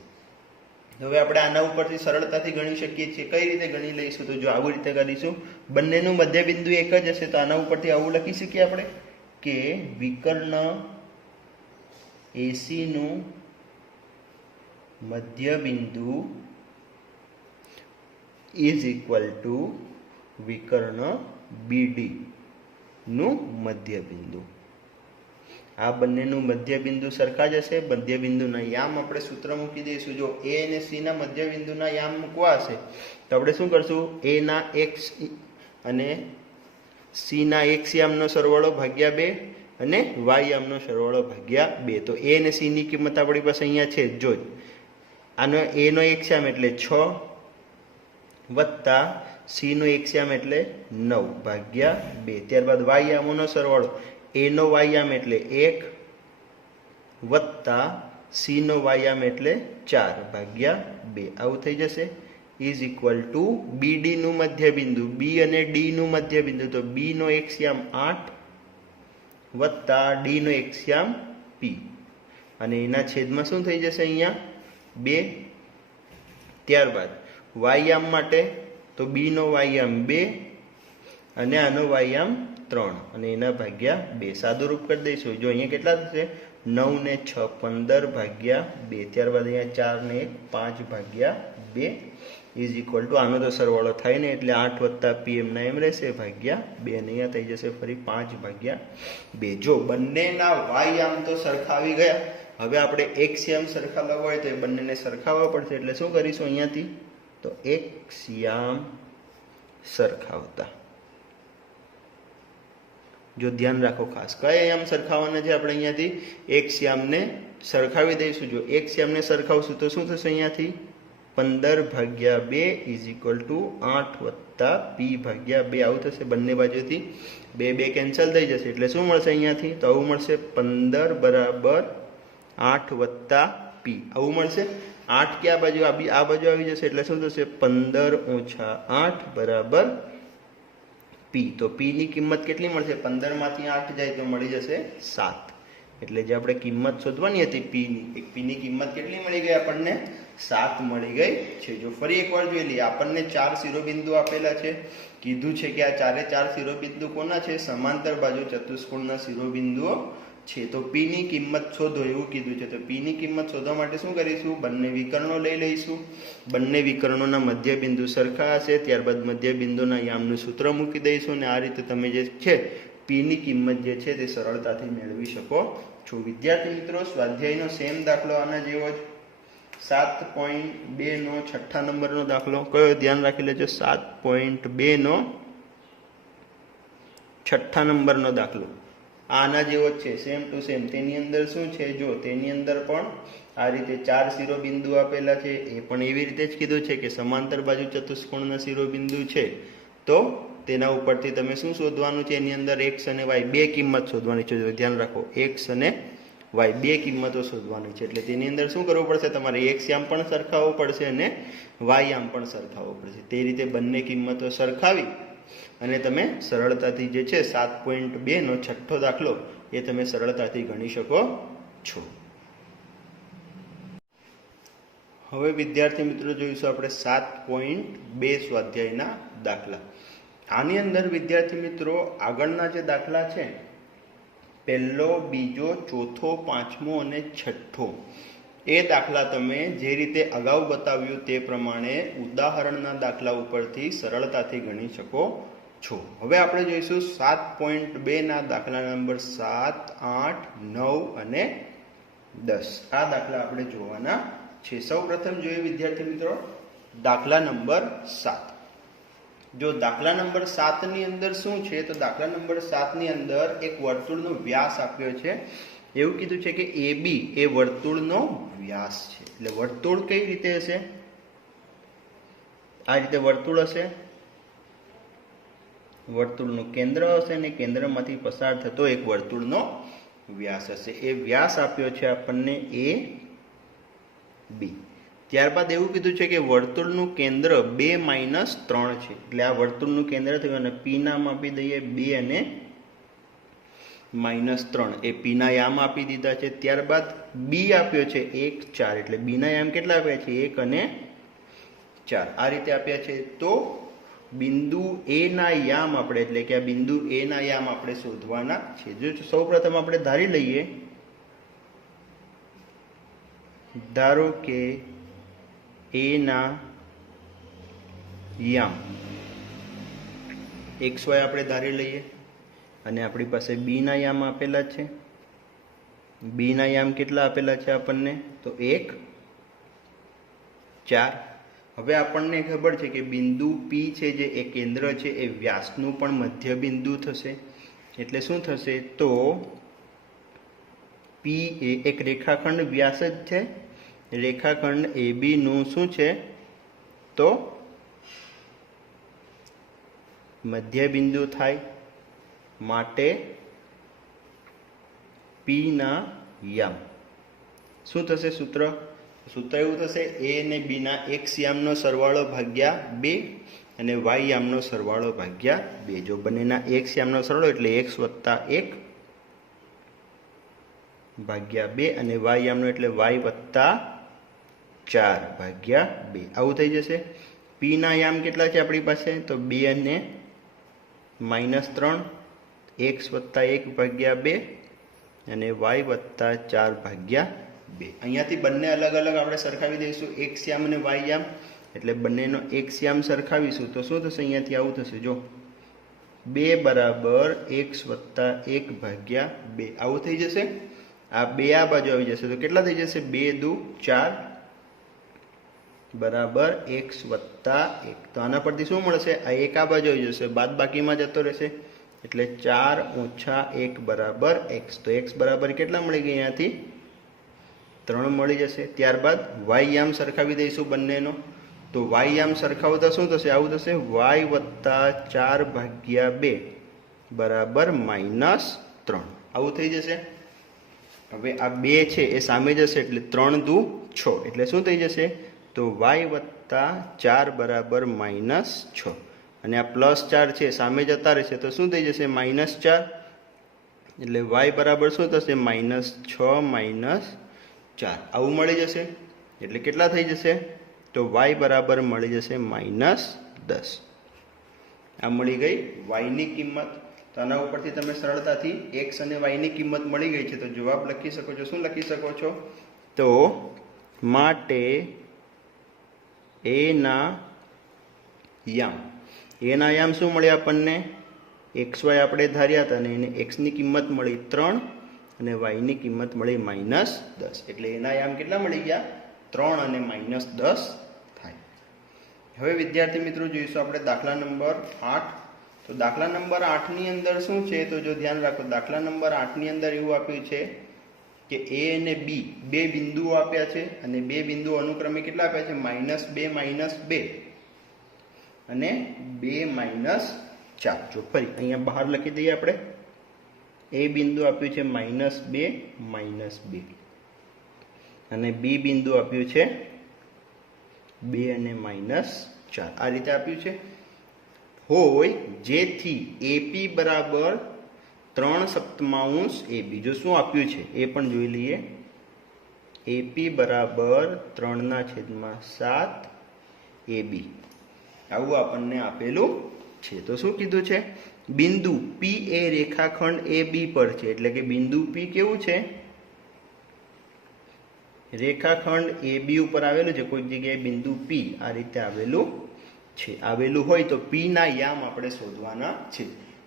હવે આપણે આના ઉપરથી સરળતાથી ગણી શકીએ છીએ. કઈ રીતે ગણી લઈશું તો જો આવી રીતે કરીશું. બંનેનું મધ્ય બિંદુ એક જ હશે તો આના ઉપરથી આવું લખી શકીએ આપણે કે વિકર્ણ એસી નું મધ્ય બિંદુ ઇઝ ઇક્વલ ટુ વિકર્ણ બીડી નું મધ્ય બિંદુ. આ બંનેનું મધ્ય બિંદુ સરખા જ હશે. મધ્ય બિંદુના યામ આપણે સૂત્ર મૂકી દઈશું. જો એ અને સી ના મધ્ય બિંદુના યામ મૂકવા હશે તો આપણે શું કરશું? એ ના એક્સ અને સી ના એક્સ યામનો સરવાળો ભાગ્યા 2 અને વાય યામનો સરવાળો ભાગ્યા 2. તો એ અને સી ની કિંમત આપણી પાસે અહીંયા છે. જો આનો એ નો એક્સ યામ એટલે 6 વત્તા સી નો એક્સ યામ એટલે 9 ભાગ્યા 2. ત્યારબાદ વાય યામોનો સરવાળો, એ નો વાય યામ એટલે 1 વત્તા સી નો વાય યામ એટલે 4 ભાગ્યા 2. આવું થઈ જશે. ઇઝ ઇક્વલ ટુ બીડી નું મધ્ય બિંદુ, બી અને ડી નું મધ્ય બિંદુ, તો બી નો એક્સ યામ 8 વત્તા ડી નો એક્સ યામ પી, અને એના છેદમાં શું થઈ જશે? અહીંયા 2. ત્યારબાદ વાય યામ માટે તો બી નો વાય યામ 2 અને આનો વાય યામ 3 અને એના ભાગ્યા 2. સાદુરૂપ કરી દઈશું. જો અહીંયા કેટલા થશે? 9 ને 6 15 ભાગ્યા 2. ત્યારબાદ અહીંયા 4 ને 1 5 ભાગ્યા 2 ઇઝ ઇક્વલ ટુ, આનો તો સરવાળો થાય ને એટલે 8 વત્તા પી એમના એમ રહેશે ભાગ્યા 2 અને અહીંયા થઈ જશે ફરી 5 ભાગ્યા 2. જો બંનેના વાય યામ તો સરખા આવી ગયા. હવે આપણે એક્સ યામ સરખા લાવવા હોય તો એ બંનેને સરખાવવા પડશે. એટલે શું કરીશું અહીંયાથી? તો એક્સ યામ સરખાવતા. જો ધ્યાન રાખો ખાસ, કયા યામ સરખાવવાના છે? આપણે અહીંયાથી એક્સ યામને સરખાવી દઈશું. જો એક્સ યામને સરખાવશું તો શું થશે? અહીંયાથી 15 ભાગ્યા 2 ઇઝ ઇક્વલ ટુ 8 વત્તા પી ભાગ્યા 2. આવું થશે. બંને બાજુથી 2 2 કેન્સલ થઈ જશે. એટલે શું મળશે અહીંયાથી? તો આવું મળશે 15 બરાબર 8 વત્તા પી. આવું મળશે. 8 ક્યાં બાજુ? આ બાજુ આવી જશે. એટલે શું થશે? 15 ઓછા 8 બરાબર પી. તો પી ની કિંમત કેટલી મળશે? 15 માંથી 8 જાય તો મળી જશે 7. એટલે જે આપણે કિંમત શોધવાની હતી પી ની, પી ની કિંમત કેટલી મળી ગઈ આપણને? 7 મળી ગઈ છે. જો ફરી એકવાર જોઈ લઈએ. આપણને 4 શિરોબિંદુ આપેલા છે. કીધું છે કે આ 4 4 શિરોબિંદુ કોના છે? સમાંતર બાજુ ચતુષ્કોણના શિરોબિંદુઓ છે. તો પી ની કિંમત શોધો એવું કીધું છે. તો પી ની કિંમત શોધવા માટે શું કરીશું? બંને વિકર્ણો લઈ લઈશું. બંને વિકર્ણોના મધ્ય બિંદુ સરખા હશે. ત્યારબાદ મધ્ય બિંદુના યામનું સૂત્ર મૂકી દઈશું અને આ રીતે તમે જે છે પી ની કિંમત જે છે તે સરળતાથી મેળવી શકો છો. વિદ્યાર્થી મિત્રો, સ્વાધ્યાયનો સેમ દાખલો આના જેવો જ 7.2 નો 6 નંબરનો દાખલો કયો? ધ્યાન રાખી લેજો. 7.2 નો 6 નંબરનો દાખલો આના જેવો જ છે, સેમ ટુ સેમ. તેની અંદર શું છે? જો તેની અંદર પણ આ રીતે 4 શિરોબિંદુ આપેલા છે. એ પણ એવી રીતે જ કીધું છે કે સમાંતર બાજુ ચતુષ્કોણના શિરોબિંદુ છે. તો તેના ઉપરથી તમે શું શોધવાનું છે? એની અંદર એક્સ અને વાય 2 કિંમત શોધવાની છે. ધ્યાન રાખો, એક્સ અને વાય 2 કિંમતો શોધવાની છે. એટલે તેની અંદર શું કરવું પડશે? તમારે એક્સ યામ પણ સરખાવવું પડશે અને વાય યામ પણ સરખાવવું પડશે. તે રીતે બંને કિંમતો સરખાવી અને તમે સરળતાથી જે છે 7.2 નો 6 દાખલો એ તમે સરળતાથી ગણી શકો છો. હવે વિદ્યાર્થી મિત્રો જોઈશું આપણે 7.2 સ્વાધ્યાયના દાખલા. આની અંદર વિદ્યાર્થી મિત્રો આગળના જે દાખલા છે, પહેલો, બીજો, ચોથો, પાંચમો અને છઠ્ઠો, એ દાખલા તમે જે રીતે અગાઉ બતાવ્યું તે પ્રમાણે ઉદાહરણના દાખલા ઉપરથી સરળતાથી ગણી શકો છો. હવે આપણે જોઈશું 7.2 ના દાખલા નંબર 7, 8, 9 અને 10. આ દાખલા આપણે જોવાના છે. સૌ પ્રથમ જોઈએ વિદ્યાર્થી મિત્રો દાખલા નંબર 7. જો દાખલા નંબર 7 ની અંદર શું છે? તો દાખલા નંબર 7 ની અંદર એક વર્તુળનો વ્યાસ આપ્યો છે. એવું કીધું છે કે AB એ વર્તુળનો વ્યાસ છે. એટલે વર્તુળ કઈ રીતે હશે? આ રીતે વર્તુળ હશે. વર્તુળનું કેન્દ્ર હશે અને કેન્દ્રમાંથી પસાર થતો એક વર્તુળનો વ્યાસ હશે. એ વ્યાસ આપ્યો છે આપણને AB. ત્યારબાદ એવું કીધું છે કે વર્તુળનું કેન્દ્ર 2 - 3 છે. એટલે આ વર્તુળનું કેન્દ્ર થયું અને P નામ આપી દઈએ 2 અને -3. એ P ના યામ આપી દીધા છે. ત્યારબાદ B આપ્યો છે 1, 4. એટલે B ના યામ કેટલા આપ્યા છે? 1 અને 4. આ રીતે આપ્યા છે. તો બિંદુ એ ના યામ આપણે એટલે કે આ બિંદુ એ ના યામ આપણે શોધવાના છે. જો સૌપ્રથમ આપણે ધારી લઈએ, ધારો કે એ ના યામ XY આપણે ધારી લઈએ અને આપણી પાસે બી ના યામ આપેલા છે. બી ના યામ કેટલા આપેલા છે આપણને? તો 1, 4. હવે આપણને ખબર છે કે બિંદુ P છે જે એ કેન્દ્ર છે એ વ્યાસનું પણ મધ્ય બિંદુ થશે. એટલે શું થશે? તો P એ એક રેખાખંડ વ્યાસ જ છે. રેખાખંડ AB નું શું છે? તો મધ્ય બિંદુ થાય. માટે P ના યામ શું થશે? સૂત્ર એવું થશે, A અને B ના x યામનો સરવાળો ભાગ્યા 2 અને y યામનો સરવાળો ભાગ્યા 2. જો બંનેના x યામનો સરવાળો એટલે x વત્તા 1 ભાગ્યા 2 અને y યામનો એટલે y વત્તા 4 ભાગ્યા 2. આવું થઈ જશે. P ના યામ કેટલા છે આપણી પાસે? તો 2 અને -3, x વત્તા 1 ભાગ્યા 2 અને y વત્તા 4 ભાગ્યા 2. અહીંયાથી બંને અલગ અલગ આપણે સરખાવી દઈશું, x યામ અને y યામ. એટલે બંનેનો x યામ સરખાવીશું તો શું થશે? અહીંયાથી આવું થશે. જો 2 બરાબર x વત્તા 1 ભાગ્યા 2 આવું થઈ જશે. આ 2 આ બાજુ આવી જશે તો કેટલા થઈ જશે? 2 દુ 4 બરાબર x વત્તા 1. તો આના પરથી શું મળશે? આ 1 આ બાજુ આવી જશે, બાદ બાકીમાં જતો રહેશે. એટલે 4 ઓછા 1 બરાબર x. તો x બરાબર કેટલા મળી ગયા? અહીંયાથી 3 મળી જશે. ત્યારબાદ y યામ સરખાવી દઈશું બંનેનો. તો y યામ સરખાવતા શું થશે? આવું થશે, y વત્તા 4 ભાગ્યા 2 બરાબર -3. આવું થઈ જશે. હવે આ 2 છે એ સામે જશે એટલે 3 દુ 6 એટલે શું થઈ જશે? તો y વત્તા 4 બરાબર -6 અને આ +4 છે સામે જતા રહેશે તો શું થઈ જશે? -4 એટલે y બરાબર શું થશે? -6 -4 આવું મળી જશે. એટલે કેટલા થઈ જશે? તો y બરાબર મળી જશે -10. આ મળી ગઈ y ની કિંમત. તો આના ઉપરથી તમે સરળતાથી x અને y ની કિંમત મળી ગઈ છે તો જવાબ લખી શકો છો. શું લખી શકો છો? તો માટે એ ના યામ શું મળ્યા આપણને? XY આપણે ધાર્યા હતા અને એને x ની કિંમત મળી 3 અને y ની કિંમત મળી -10. એટલે એના યામ કેટલા મળી ગયા? 3 અને -10 થાય. હવે વિદ્યાર્થી મિત્રો જોઈશું આપણે દાખલા નંબર 8. તો દાખલા નંબર 8 ની અંદર શું છે? તો જો ધ્યાન રાખો, દાખલા નંબર 8 ની અંદર એવું આપ્યું છે કે A અને B બે બિંદુઓ આપ્યા છે અને બે બિંદુઓ અનુક્રમે કેટલા આપ્યા છે? -2 અને 2 4. જો ફરી અહીંયા બહાર લખી દઈએ આપણે. A બિંદુ આપ્યું છે -2 અને B બિંદુ આપ્યું છે 2 અને -4. આ રીતે આપ્યું છે. હોય જેથી AP બરાબર 3/7 AB. જો શું આપ્યું છે એ પણ જોઈ લઈએ. AP બરાબર 3/7 AB આવું આપણને આપેલું છે. તો શું કીધું છે? બિંદુ P એ રેખાખંડ AB પર છે. એટલે કે બિંદુ P કેવું છે? રેખાખંડ AB ઉપર આવેલું છે. કોઈક જગ્યાએ બિંદુ P આ રીતે આવેલું છે. આવેલું હોય તો P ના યામ આપણે શોધવાના છે.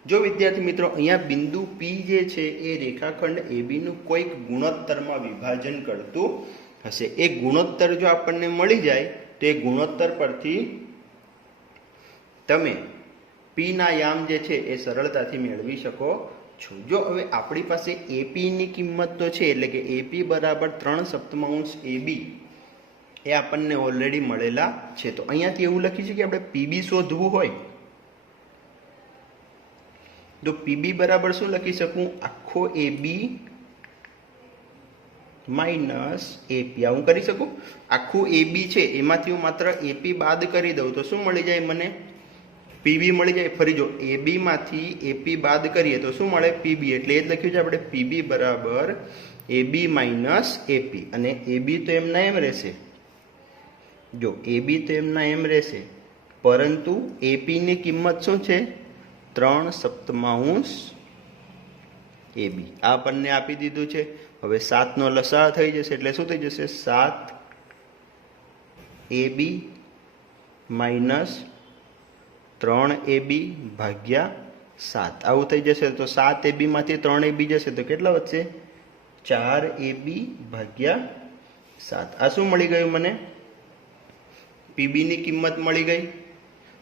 જો વિદ્યાર્થી મિત્રો અહીંયા બિંદુ P જે છે એ રેખાખંડ AB નું કોઈક ગુણોત્તરમાં વિભાજન કરતું હશે. એ ગુણોત્તર જો આપણને મળી જાય તો એ ગુણોત્તર પરથી તમે P ના યામ જે છે એ સરળતાથી મેળવી શકો છો. જો હવે આપણી પાસે AP ની કિંમત તો છે એટલે કે AP બરાબર 3/7 AB એ આપણને ઓલરેડી મળેલા છે. તો અહીંયાથી એવું લખી છે કે આપણે PB શોધવું હોય તો PB બરાબર શું લખી શકું? આખો AB -AP. આવું કરી શકું. આખું AB છે એમાંથી હું માત્ર AP બાદ કરી દઉં તો શું મળી જાય મને? PB મળી જાય. ફરી જો AB માંથી AP બાદ કરીએ તો શું મળે? PB. એટલે એ જ લખ્યું છે આપણે PB બરાબર AB -AP. અને AB તો એમના એમ રહેશે. જો AB તો એમના એમ રહેશે પરંતુ એપીની કિંમત શું છે? 3/7 એબી. આ આપણને આપી દીધું છે. હવે 7નો લસા થઈ જશે એટલે શું થઈ જશે? 7ab માઇનસ 3ab ભાગ્યા 7. આવું થઈ જશે. તો 7ab માંથી 3ab જશે તો કેટલા વધશે? 4ab ભાગ્યા 7. આ શું મળી ગયું મને? પીબીની કિંમત મળી ગઈ.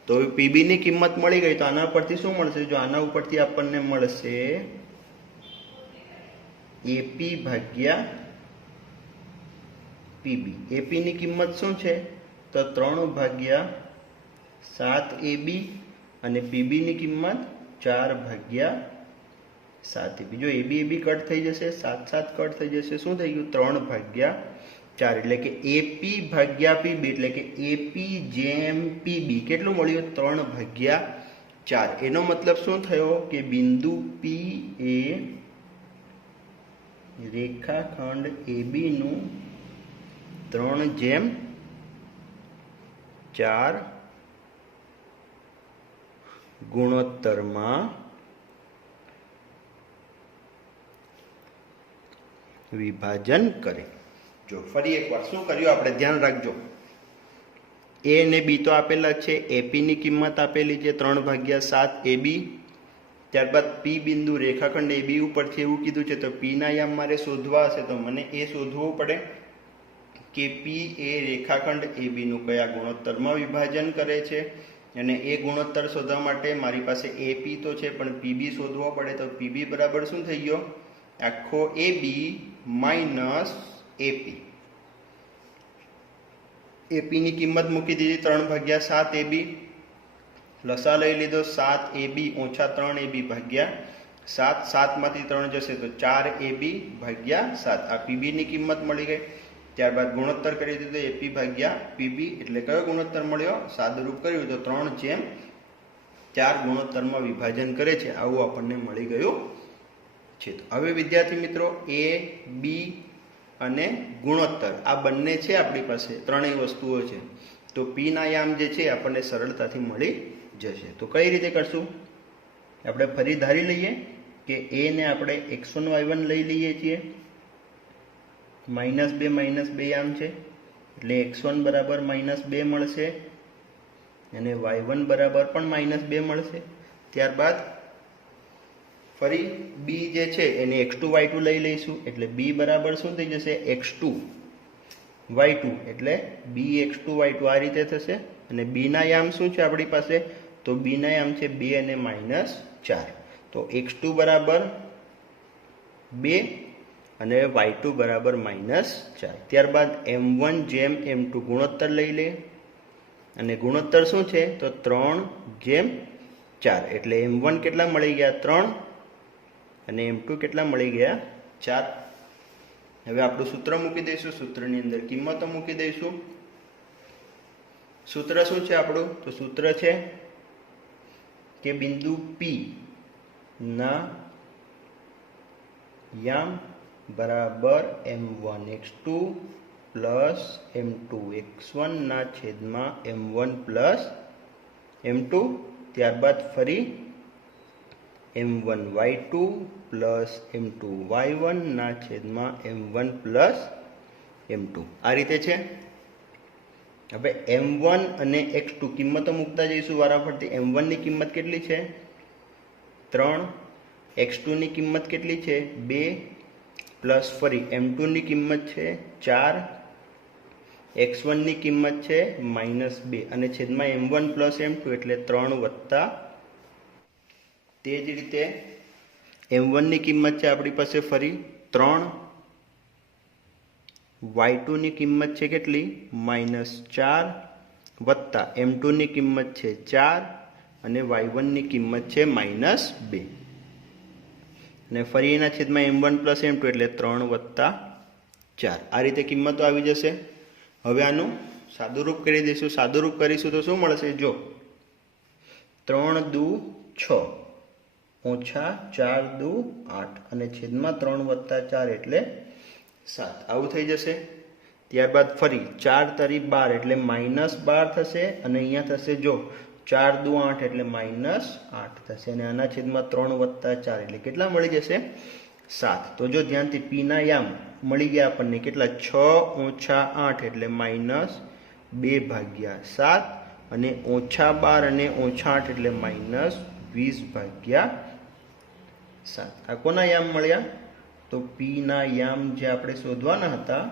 તો પીબીની કિંમત મળી ગઈ તો આના પરથી શું મળશે? જો આના ઉપરથી આપણને મળશે એપી ભાગ્યા પીબી. એપીની કિંમત શું છે? તો 3/7ab અને પીબીની કિંમત 4/7ab. જો એબી કટ થઈ જશે, 7 કટ થઈ જશે, શું થઈ ગયું? 3/4. એટલે કે એપી ભાગ્યા પીબી એટલે કે એપી જેમ પીબી કેટલું મળ્યું? 3/4. એનો મતલબ શું થયો? કે બિંદુ પી એ રેખાખંડ એબી નું 3/4 ગુણોત્તરમાં વિભાજન કરે. જો ફરી એકવાર શું કર્યું આપણે ધ્યાન રાખજો. એ અને બી તો આપેલા છે. એપીની કિંમત આપેલી છે 3/7 એબી. ત્યારબાદ પી બિંદુ રેખાખંડ એબી ઉપરથી એવું કીધું છે તો પીના યામ મારે શોધવા હશે તો મને એ શોધવું પડે કે પી એ રેખાખંડ એબી નું કયા ગુણોત્તરમાં વિભાજન કરે છે. અને એ ગુણોત્તર શોધવા માટે મારી પાસે એપી તો છે પણ પીબી શોધવો પડે. તો પીબી બરાબર શું થઈ ગયો? આખો એબી માઇનસ એપી. એપીની કિંમત મૂકી દીધી 3/7 એબી. લસા લઈ લીધો 7ab ઓછા 3ab ભાગ્યા 7. 7 માંથી 3 જશે તો 4ab ભાગ્યા 7. આ પીબીની કિંમત મળી ગઈ. ત્યારબાદ ગુણોત્તર કરી દીધો એપી ભાગ્યા પીબી એટલે કયો ગુણોત્તર મળ્યો? સાદુરૂપ કર્યું તો 3/4 ગુણોત્તરમાં વિભાજન કરે છે. આવું આપણને મળી ગયું છે. હવે વિદ્યાર્થી મિત્રો એ બી અને ગુણોત્તર આ બંને છે આપણી પાસે, ત્રણેય વસ્તુઓ છે. તો પી ના યામ જે છે આપણને સરળતાથી મળી જશે. તો કઈ રીતે કરશું? આપણે ફરી ધારી લઈએ કે એ ને આપણે x1 y1 લઈ લઈએ છીએ. -2 યામ છે એટલે x1 બરાબર -2 મળશે અને y1 બરાબર પણ -2 મળશે. ત્યારબાદ ફરી બી જે છે એને x2 y2 લઈ લઈશું એટલે b બરાબર શું થઈ જશે? x2 y2 એટલે bx2 y2 આ રીતે થશે. અને b ના યામ શું છે આપણી પાસે? તો b ના યામ છે 2 અને -4. તો x2 બરાબર 2 અને y2 બરાબર -4. ત્યારબાદ m1 જેમ m2 ગુણોત્તર લઈ લે અને ગુણોત્તર શું છે? તો 3/4 એટલે m1 કેટલા મળી ગયા? 3 અને m2 કેટલા મળી ગયા? 4. હવે આપણું સૂત્ર મૂકી દઈશું. સૂત્રની અંદર કિંમતો મૂકી દઈશું. સૂત્ર શું છે આપણું? તો સૂત્ર છે કે બિંદુ P ના યામ બરાબર m1x2 પ્લસ m2x1 ના છેદમાં m1 પ્લસ m2. ત્યારબાદ ફરી m1y2 પ્લસ m2y1 ના છેદમાં m1 પ્લસ m2. આ રીતે છે. હવે m1 અને x2 કિંમતો મૂકતા જઈશું વારાફરતી. m1 ની કિંમત કેટલી છે? 3. x2 ની કિંમત કેટલી છે? 2 પ્લસ ફરી m2 ની કિંમત છે 4. x1 ની કિંમત છે -2 અને છેદમાં m1 પ્લસ m2 એટલે 3 વત્તા. તે જ રીતે m1 ની કિંમત છે આપણી પાસે ફરી 3. y2 ની કિંમત છે કેટલી? -4 વત્તા m2 ની કિંમત છે 4 અને y1 ની કિંમત છે -2 અને ફરી એના છેદમાં m1 પ્લસ m2 એટલે 3 વત્તા 4. આ રીતે કિંમતો આવી જશે. હવે આનું સાદુરૂપ કરી દઈશું. સાદુરૂપ કરીશું તો શું મળશે? જો 3 દુ 6 ઓછા 4 દુ 8 અને છેદમાં 3 વત્તા 4 એટલે 7 આવું થઈ જશે. ત્યારબાદ ફરી 4 તરી 12 એટલે -12 થશે અને અહીંયા થશે જો 4 દુ 8 એટલે -8 થશે અને આના છેદમાં 3 વત્તા 4 એટલે કેટલા મળી જશે 7. તો જો ધ્યાનથી p ના યામ મળી ગયા આપણને કેટલા 6 ઓછા 8 એટલે -2/7 અને -12 અને -8 એટલે -20/7. આ કોના યામ મળ્યા? તો p ના યામ જે આપણે શોધવાના હતા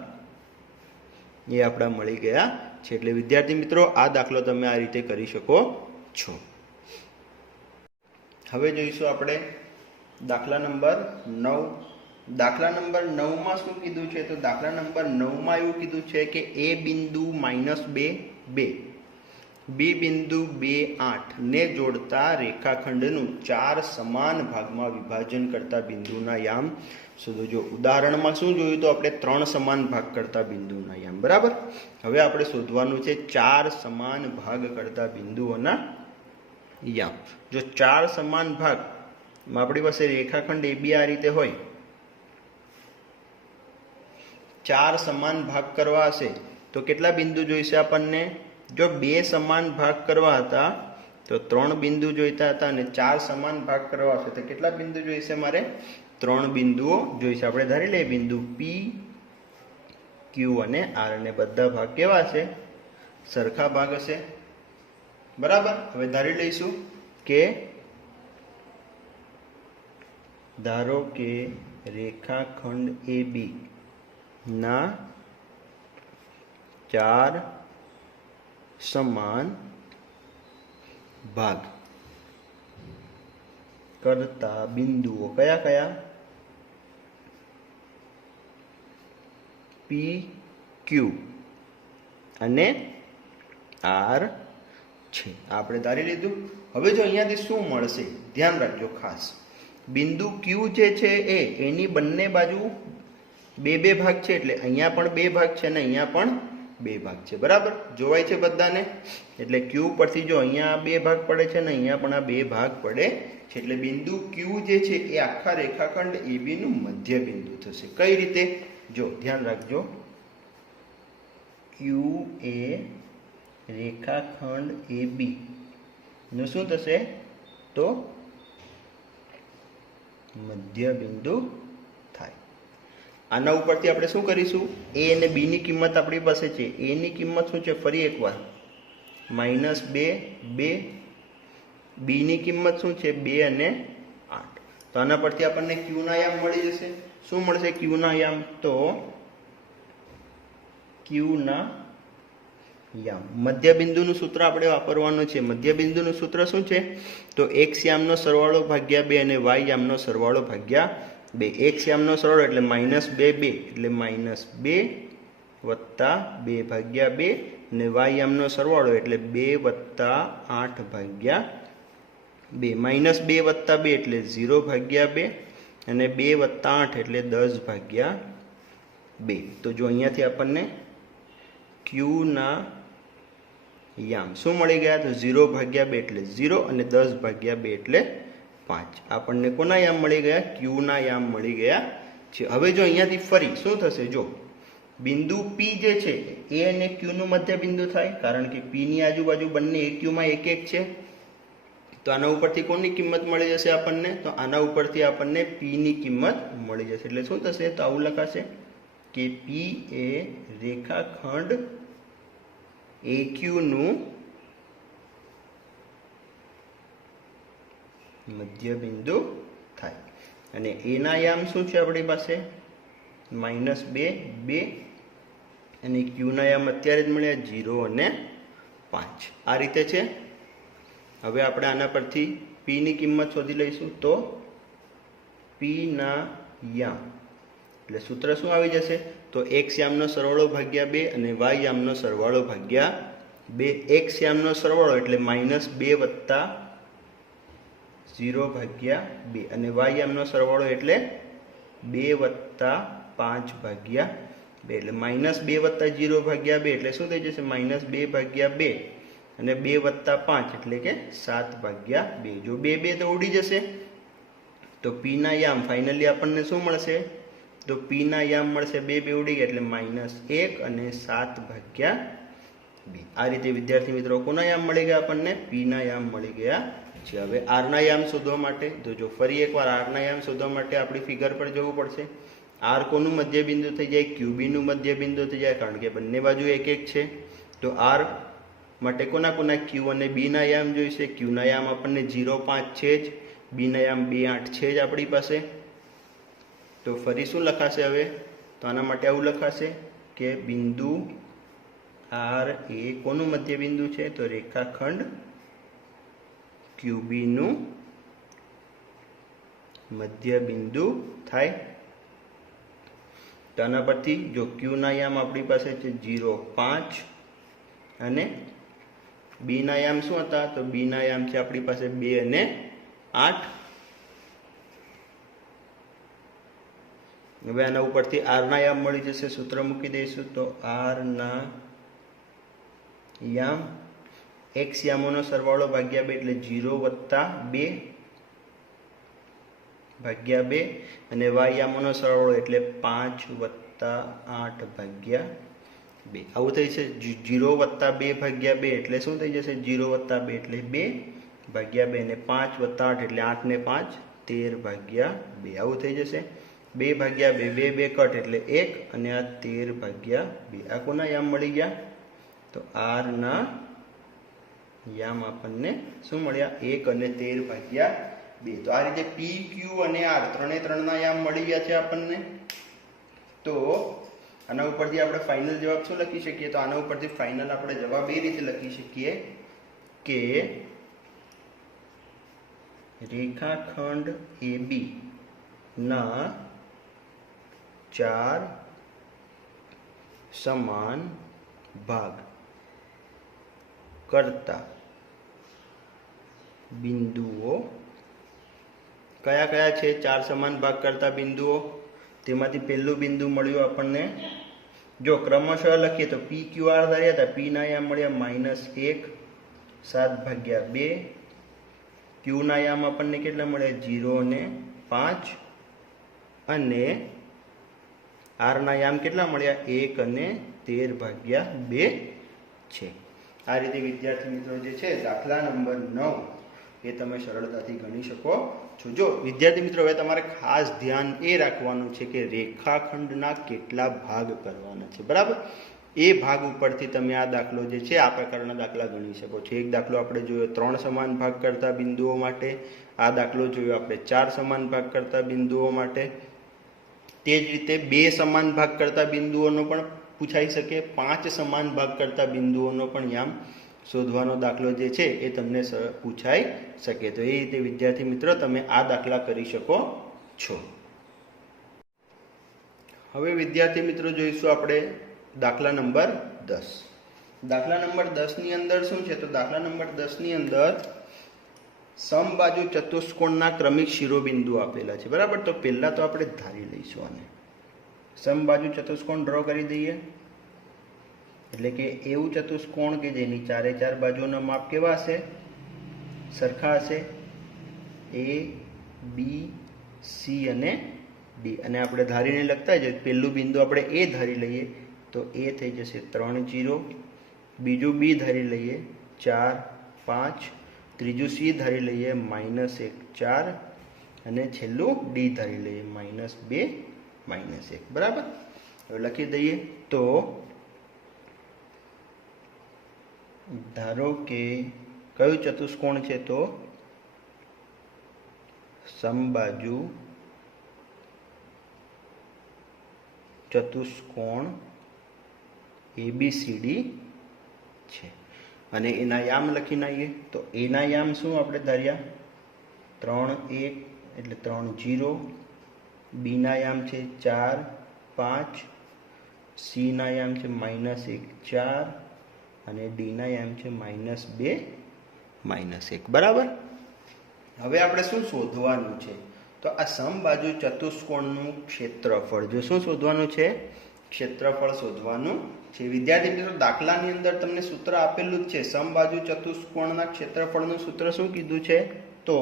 એ આપણા મળી ગયા છે. એટલે વિદ્યાર્થી મિત્રો આ દાખલો તમે આ રીતે કરી શકો છો. હવે જોઈશું આપણે દાખલા નંબર 9. દાખલા નંબર 9 માં શું કીધું છે? તો દાખલા નંબર 9 માં એવું કીધું છે કે a બિંદુ -2 2 b બિંદુ 2 8 ને જોડતા રેખાખંડનું 4 સમાન ભાગમાં વિભાજન કરતા બિંદુના યામ શોધો. જો ઉદાહરણમાં શું જોયું? તો આપણે 3 સમાન ભાગ કરતા બિંદુના યામ, બરાબર. હવે આપણે શોધવાનું છે 4 સમાન ભાગ કરતા બિંદુઓના યામ. જો 4 સમાન ભાગ આપણી પાસે રેખાખંડ AB આ રીતે હોય, 4 સમાન ભાગ કરવા હશે તો કેટલા બિંદુ જોઈશે આપણને? જો 2 સમાન ભાગ કરવા હતા તો 3 બિંદુ જોઈતા હતા અને 4 સમાન ભાગ કરવા હશે તો કેટલા બિંદુ જોઈશે? મારે 3 બિંદુઓ જોઈશે. આપણે ધારી લઈએ બિંદુ P, Q અને R અને બધા ભાગ કેવા હશે? સરખા ભાગ હશે, બરાબર. હવે ધારી લઈશું કે ધારો કે રેખાખંડ AB ના 4 સમાન ભાગ કરતા બિંદુઓ કયા કયા? P, Q અને R છે. આપણે ધારી લીધું. હવે જો અહીંયાથી શું મળશે ધ્યાન રાખજો ખાસ. બિંદુ Q જે છે એની બંને બાજુ 2 ભાગ છે એટલે અહીંયા પણ 2 ભાગ છે અને અહીંયા પણ 2 ભાગ છે, બરાબર. જોવાય છે બધાને? એટલે Q પરથી જો અહીંયા 2 ભાગ પડે છે અને અહીંયા પણ આ 2 ભાગ પડે છે એટલે બિંદુ Q જે છે એ આખા રેખાખંડ AB નું મધ્ય બિંદુ થશે. કઈ રીતે? જો ધ્યાન રાખજો. Q એ રેખાખંડ AB નું શું થશે? તો મધ્ય બિંદુ થાય. આના ઉપરથી આપણે શું કરીશું? A અને B ની કિંમત આપણી પાસે છે. A ની કિંમત શું છે? ફરી એકવાર -2 2. B ની કિંમત શું છે? 2 અને 8. તો આના પરથી આપણને Q ના યામ મળી જશે. શું મળશે Q ના યામ? તો Q ના યામ મધ્ય બિંદુનું સૂત્ર આપણે વાપરવાનું છે. મધ્ય બિંદુનું સૂત્ર શું છે? તો x યામનો સરવાળો ભાગ્યા 2 અને y યામનો સરવાળો ભાગ્યા 2. x યામનો સરવાળો એટલે -2 2 એટલે -2 વત્તા 2 ભાગ્યા 2 અને y યામનો સરવાળો એટલે 2 વત્તા 8 ભાગ્યા 2. -2 વત્તા 2 એટલે 0 ભાગ્યા 2 અને 2 વત્તા 8 એટલે 10 ભાગ્યા 2. તો જો અહીંયાથી આપણને Q ના યામ શું મળી ગયા? તો 0 ભાગ્યા 2 એટલે 0 અને 10 ભાગ્યા 2 એટલે 5. આપણને કોના યામ મળી ગયા? Q ના યામ મળી ગયા છે. હવે જો અહીંયાથી ફરી શું થશે? જો બિંદુ P જે છે A અને Q નું મધ્ય બિંદુ થાય કારણ કે P ની આજુબાજુ બંને AQ માં 1 1 છે. તો આના ઉપરથી કોની કિંમત મળી જશે આપણને? તો આના ઉપરથી આપણને P ની કિંમત મળી જશે. એટલે શું થશે? તો આવું લખાશે કે P એ રેખાખંડ AQ નું મધ્ય બિંદુ થાય. અને A ના યામ શું છે આપણી પાસે? -2 2 અને Q ના યામ અત્યારે જ મળ્યા 0 અને 5. આ રીતે છે. હવે આપણે આના પરથી P ની કિંમત શોધી લઈશું. તો P ના યામ એટલે સૂત્ર શું આવી જશે? તો x યામનો સરવાળો ભાગ્યા 2 અને y યામનો સરવાળો ભાગ્યા 2. x યામનો સરવાળો એટલે -2 વત્તા 0 ભાગ્યા 2 અને y યામનો સરવાળો એટલે 2 વત્તા 5 ભાગ્યા 2 એટલે -2 વત્તા 0 ભાગ્યા 2 એટલે શું થઈ જશે? -2 ભાગ્યા 2 અને 2 વત્તા 5 એટલે કે 7 ભાગ્યા 2. જો 2 2 તો ઉડી જશે. તો P ના યામ ફાઇનલી આપણને શું મળશે? તો પી ના યામ મળશે 2 બે ઉડી ગયા એટલે -1 અને 7/2. આ રીતે વિદ્યાર્થી મિત્રો કોના યામ મળી ગયા આપણને? પી ના યામ મળી ગયા છે. હવે આર ના યામ શોધવા માટે તો જો ફરી એકવાર આર ના યામ શોધવા માટે આપણી ફિગર પર જવું પડશે. આર કોનું મધ્ય બિંદુ થઈ જાય? ક્યુબી નું મધ્ય બિંદુ થઈ જાય, કારણ કે બંને બાજુ 1 1 છે. તો આર માટે કોના કોના ક્યુ અને બી ના યામ જોઈશે? ક્યુ ના યામ આપણને 0 5 છે જ, બી ના યામ 2 8 છે જ આપણી પાસે. તો ફરી શું લખાશે હવે? તો આના માટે આવું લખાશે કે બિંદુ આર એ કોનું મધ્ય બિંદુ છે? તો રેખાખંડ ક્યુબી નું મધ્ય બિંદુ થાય. તો આના પરથી જો ક્યુ ના યામ આપણી પાસે છે 0 5 અને બી ના યામ શું હતા? તો બી ના યામ છે આપણી પાસે 2 અને 8. હવે આના ઉપરથી આર ના યામ મળી જશે, સૂત્ર મૂકી દઈશું. તો આર ના યામ એક્સ યામોનો સરવાળો ભાગ્યા 2 એટલે 0 + 2 ભાગ્યા 2 અને વાય યામોનો સરવાળો એટલે 5 + 8 ભાગ્યા 2. આવું થઈ છે. 0 + 2 ભાગ્યા 2 એટલે શું થઈ જશે? 0 + 2 એટલે 2 ભાગ્યા 2 અને 5 + 8 એટલે 8 ને 5 13 ભાગ્યા 2. આવું થઈ જશે. 2 ભાગ્યા 2 2 2 કટ એટલે 1 અને આ 13 ભાગ્યા 2. આ કોના યામ મળી ગયા? તો આર ના યામ આપણને શું મળ્યા? 1 અને 13 ભાગ્યા 2. તો આ રીતે પી ક્યુ અને આર ત્રણના યામ મળી ગયા છે આપણને. તો આના ઉપરથી આપણે ફાઇનલ જવાબ શું લખી શકીએ? તો આના ઉપરથી ફાઇનલ આપણે જવાબ એ રીતે લખી શકીએ કે રેખાખંડ AB ના 4 સમાન ભાગ કરતા બિંદુઓ કયા કયા છે? 4 સમાન ભાગ કરતા બિંદુઓ. તેમાંથી પહેલું બિંદુ મળ્યું આપણને, જો ક્રમશઃ લખીએ તો પી ક્યુ આર ધાર્યા હતા. પી ના યામ મળ્યા -1 7/2. ક્યુ ના યામ આપણને કેટલા મળ્યા? 0 અને 5 અને આર ના યામ કેટલા મળ્યા? 1 અને 13/2 છે. આ રીતે વિદ્યાર્થી મિત્રો જે છે દાખલા નંબર 9 એ તમે સરળતાથી ગણી શકો છો. જો વિદ્યાર્થી મિત્રો હવે તમારે ખાસ ધ્યાન એ રાખવાનું છે કે રેખાખંડના કેટલા ભાગ કરવાના છે, બરાબર? એ ભાગ ઉપરથી તમે આ દાખલો જે છે આ પ્રકારના દાખલા ગણી શકો છો. એક દાખલો આપણે જોયો 3 સમાન ભાગ કરતા બિંદુઓ માટે. આ દાખલો જોયો આપણે 4 સમાન ભાગ કરતા બિંદુઓ માટે. તે જ રીતે 2 સમાન ભાગ કરતા બિંદુઓનો પણ પૂછાઈ શકે. 5 સમાન ભાગ કરતા બિંદુઓનો પણ યામ શોધવાનો દાખલો જે છે એ તમને પૂછાઈ શકે. તો એ રીતે વિદ્યાર્થી મિત્રો તમે આ દાખલા કરી શકો છો. હવે વિદ્યાર્થી મિત્રો જોઈશું આપણે દાખલા નંબર 10. દાખલા નંબર 10 ની અંદર શું છે? તો દાખલા નંબર 10 ની અંદર સમબાજુ ચતુષ્કોણના ક્રમિક શિરોબિંદુ આપેલા છે, બરાબર? તો પહેલા તો આપણે ધારી લઈશું આને. સમબાજુ ચતુષ્કોણ ડ્રો કરી દઈએ. એટલે કે એવું ચતુષ્કોણ કે જેની 4 4 બાજુઓના માપ કેવા હશે? સરખા હશે. A B C અને D. અને આપણે ધારીને લખતા જ પહેલું બિંદુ આપણે A ધારી લઈએ તો A થઈ જશે 3 0. બીજું B ધારી લઈએ 4 5. ત્રીજું C ધારી લઈએ -1 4 અને છેલ્લું D ધારી લઈએ -2 -1, બરાબર? હવે લખી દઈએ. તો ધારો કે કયું ચતુષ્કોણ છે? તો સમબાજુ ચતુષ્કોણ ABCD છે અને એના યામ લખીને આવીએ. તો એના યામ શું આપણે ધાર્યા? 3 1 એટલે 3 0. બી ના યામ છે 4 5. સી ના યામ છે -1 4 અને ડી ના યામ છે -2 -1, બરાબર? હવે આપણે શું શોધવાનું છે? તો આ સમબાજુ ચતુષ્કોણનું ક્ષેત્રફળ. જો શું શોધવાનું છે? ક્ષેત્રફળ શોધવાનું છે. વિદ્યાર્થી મિત્રો દાખલાની અંદર તમને સૂત્ર આપેલું જ છે. સમબાજુ ચતુષ્કોણના ક્ષેત્રફળનું સૂત્ર શું કીધું છે? તો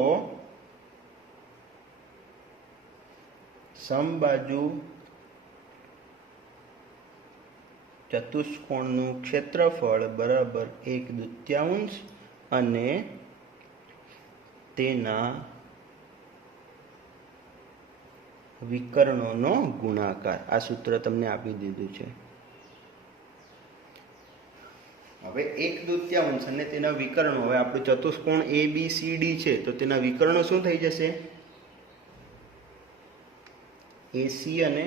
સમબાજુ ચતુષ્કોણનું ક્ષેત્રફળ બરાબર 1/2 અને તેના વિકર્ણોનો ગુણાકાર. આ સૂત્ર તમને આપી દીધું છે. હવે 1/2 અને તેના વિકર્ણો, હવે આપણું ચતુષ્કોણ ABCD છે તો તેના વિકર્ણો શું થઈ જશે? AC અને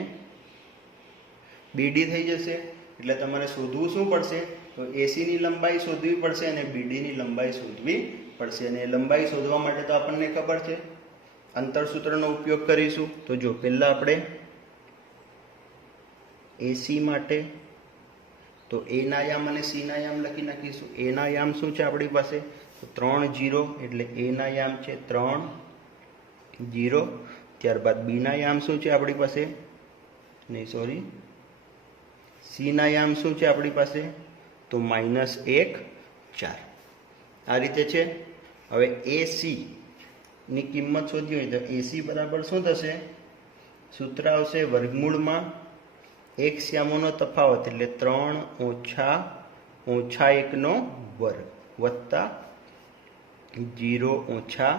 BD થઈ જશે. એટલે તમારે શોધવું શું પડશે? તો AC ની લંબાઈ શોધવી પડશે અને BD ની લંબાઈ શોધવી પડશે. અને લંબાઈ શોધવા માટે તો આપણને ખબર છે, અંતર સૂત્રનો ઉપયોગ કરીશું. તો જો પહેલા આપણે AC માટે તો A ના યામ અને C ના યામ લખી નાખીશું. A ના યામ શું છે આપણી પાસે? તો 3 0, એટલે A ના યામ છે 3 0. ત્યારબાદ B ના યામ શું છે આપણી પાસે? C ના યામ શું છે આપણી પાસે? તો -1 4. આ રીતે છે. હવે AC ની કિંમત શોધવી હોય તો AC બરાબર શું થશે? સૂત્ર આવશે વર્ગમૂળમાં એક શ્યામોનો તફાવત, એટલે 3 ઓછા 1 નો વર્ગ વત્તા 0 ઓછા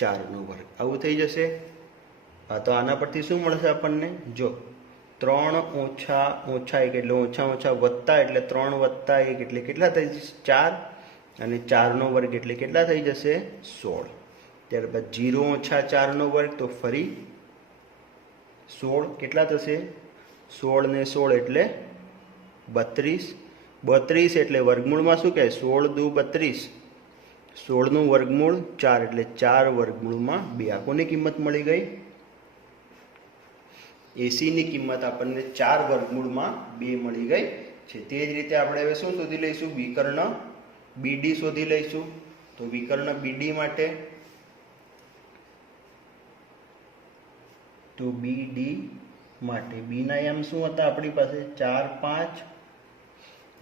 4 નો વર્ગ. આવું થઈ જશે. હા, તો આના પરથી શું મળશે આપણને? જો 3 ઓછા 1 એટલે ઓછા વત્તા, એટલે 3 વત્તા 1 એટલે કેટલા થઈ જશે? 4. અને 4 નો વર્ગ એટલે કેટલા થઈ જશે? 16. ત્યારબાદ 0 ઓછા 4 નો વર્ગ, તો ફરી 16. કેટલા થશે? 16 ને 16 એટલે 32. 32 એટલે વર્ગમૂળમાં શું કહે? 16 દુ 32. 16 નું વર્ગમૂળ 4 એટલે 4 વર્ગમૂળમાં 2. આ કોની કિંમત મળી ગઈ? AC ની કિંમત આપણને 4 વર્ગમૂળમાં 2 મળી ગઈ છે. તે જ રીતે આપણે હવે શું શોધી લઈશું? વિકર્ણ BD શોધી લઈશું. તો વિકર્ણ BD માટે તો BD માટે B ના યામ શું હતા આપણી પાસે? 4 5.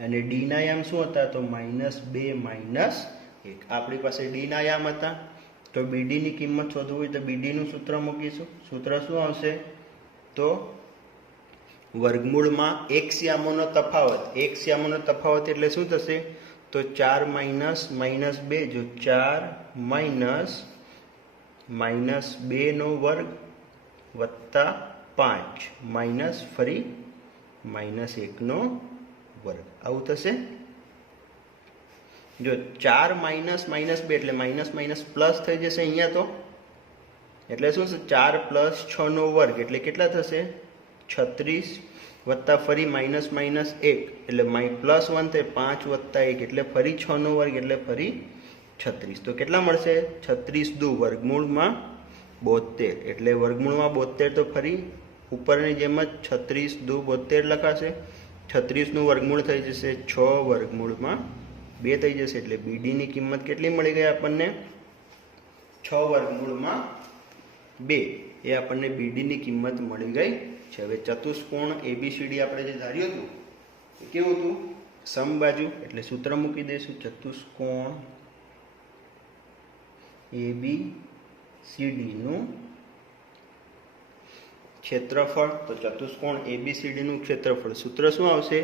અને D ના યામ શું હતા? તો -2 -1. આપણી પાસે D ના યામ હતા. તો BD ની કિંમત શોધવું હોય તો BD નું સૂત્ર મૂકીશું. સૂત્ર શું આવશે? તો વર્ગમૂળમાં એક શ્યામોનો તફાવત. એક શ્યામોનો તફાવત એટલે શું થશે? તો 4 -2. જો 4 -2 નો વર્ગ વત્તા 5 માઇનસ ફરી -1 નો વર્ગ. આવું થશે. જો 4 -2 એટલે માઇનસ પ્લસ થઈ જશે અહીંયા. તો એટલે શું છે? 4 + 6 નો વર્ગ એટલે કેટલા થશે? 36 વત્તા ફરી -1 એટલે +1 થાય. 5 વત્તા 1 એટલે ફરી 6 નો વર્ગ એટલે ફરી 36. તો કેટલા મળશે? 36 દુ વર્ગમૂળમાં 72. એટલે વર્ગમૂળમાં 72 તો ફરી ઉપરની જેમ જ 36 દુ 72 લખાશે. 36 નું વર્ગમૂળ થઈ જશે 6 વર્ગમૂળમાં 2 થઈ જશે. એટલે BD ની કિંમત કેટલી મળી ગઈ આપણને? 6 વર્ગમૂળમાં 2 એ આપણને BD ની કિંમત મળી ગઈ છે. હવે ચતુષ્કોણ ABCD આપણે જે ધાર્યું હતું એ કેવું હતું? સમબાજુ. એટલે સૂત્ર મૂકી દઈશું. ચતુષ્કોણ ABCD નું ક્ષેત્રફળ. તો ચતુષ્કોણ ABCD નું ક્ષેત્રફળ સૂત્ર શું આવશે?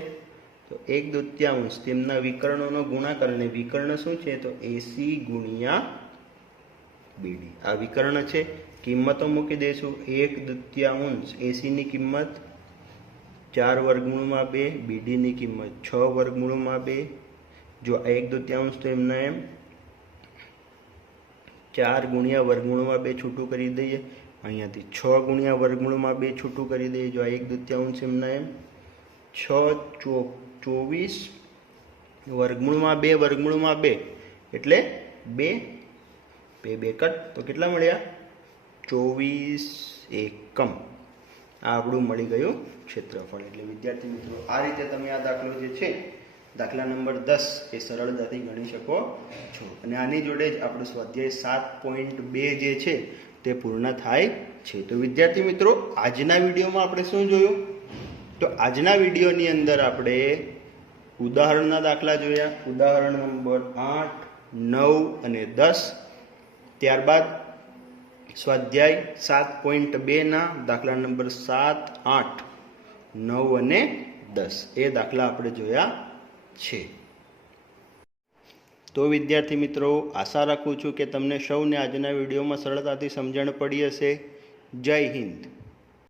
તો 1/2 તેમના વિકર્ણોનો ગુણાકાર. અને વિકર્ણ શું છે? તો AC ગુણ્યા BD. આ વિકર્ણ છે. કિંમતો મૂકી દઈશું. 1/2 AC ની કિંમત 4 વર્ગમૂળમાં 2, BD ની કિંમત 6 વર્ગમૂળમાં 2. જો 1/2 તો એમના એમ 4 ગુણ્યા વર્ગમૂળમાં 2 છૂટું કરી દઈએ. અહીંયાથી 6 ગુણ્યા વર્ગમૂળમાં 2 છૂટું કરી દઈએ. જો 1/2 એમના એમ 6 24 વર્ગમૂળમાં 2 એટલે 2 કટ. તો કેટલા મળ્યા? 24 એકમ. આ આપણું મળી ગયું ક્ષેત્રફળ. એટલે વિદ્યાર્થી મિત્રો, આ રીતે તમે આ દાખલો જે છે, દાખલા નંબર 10 એ સરળતાથી ગણી શકો છો. અને આની જોડે જ આપણું સ્વાધ્યાય 7.2 જે છે તે પૂર્ણ થાય છે. તો વિદ્યાર્થી મિત્રો, આજના વિડીયોમાં આપણે શું જોયું? તો આજના વિડીયોની અંદર આપણે ઉદાહરણના દાખલા જોયા. ઉદાહરણ નંબર 8, 9 અને 10. ત્યારબાદ સ્વાધ્યાય 7.2 ના દાખલા નંબર 7, 8, 9 અને 10 એ દાખલા આપણે જોયા છે. તો વિદ્યાર્થી મિત્રો, આશા રાખું છું કે તમને સૌને આજના વિડીયોમાં સરળતાથી સમજણ પડી હશે. જય હિન્દ.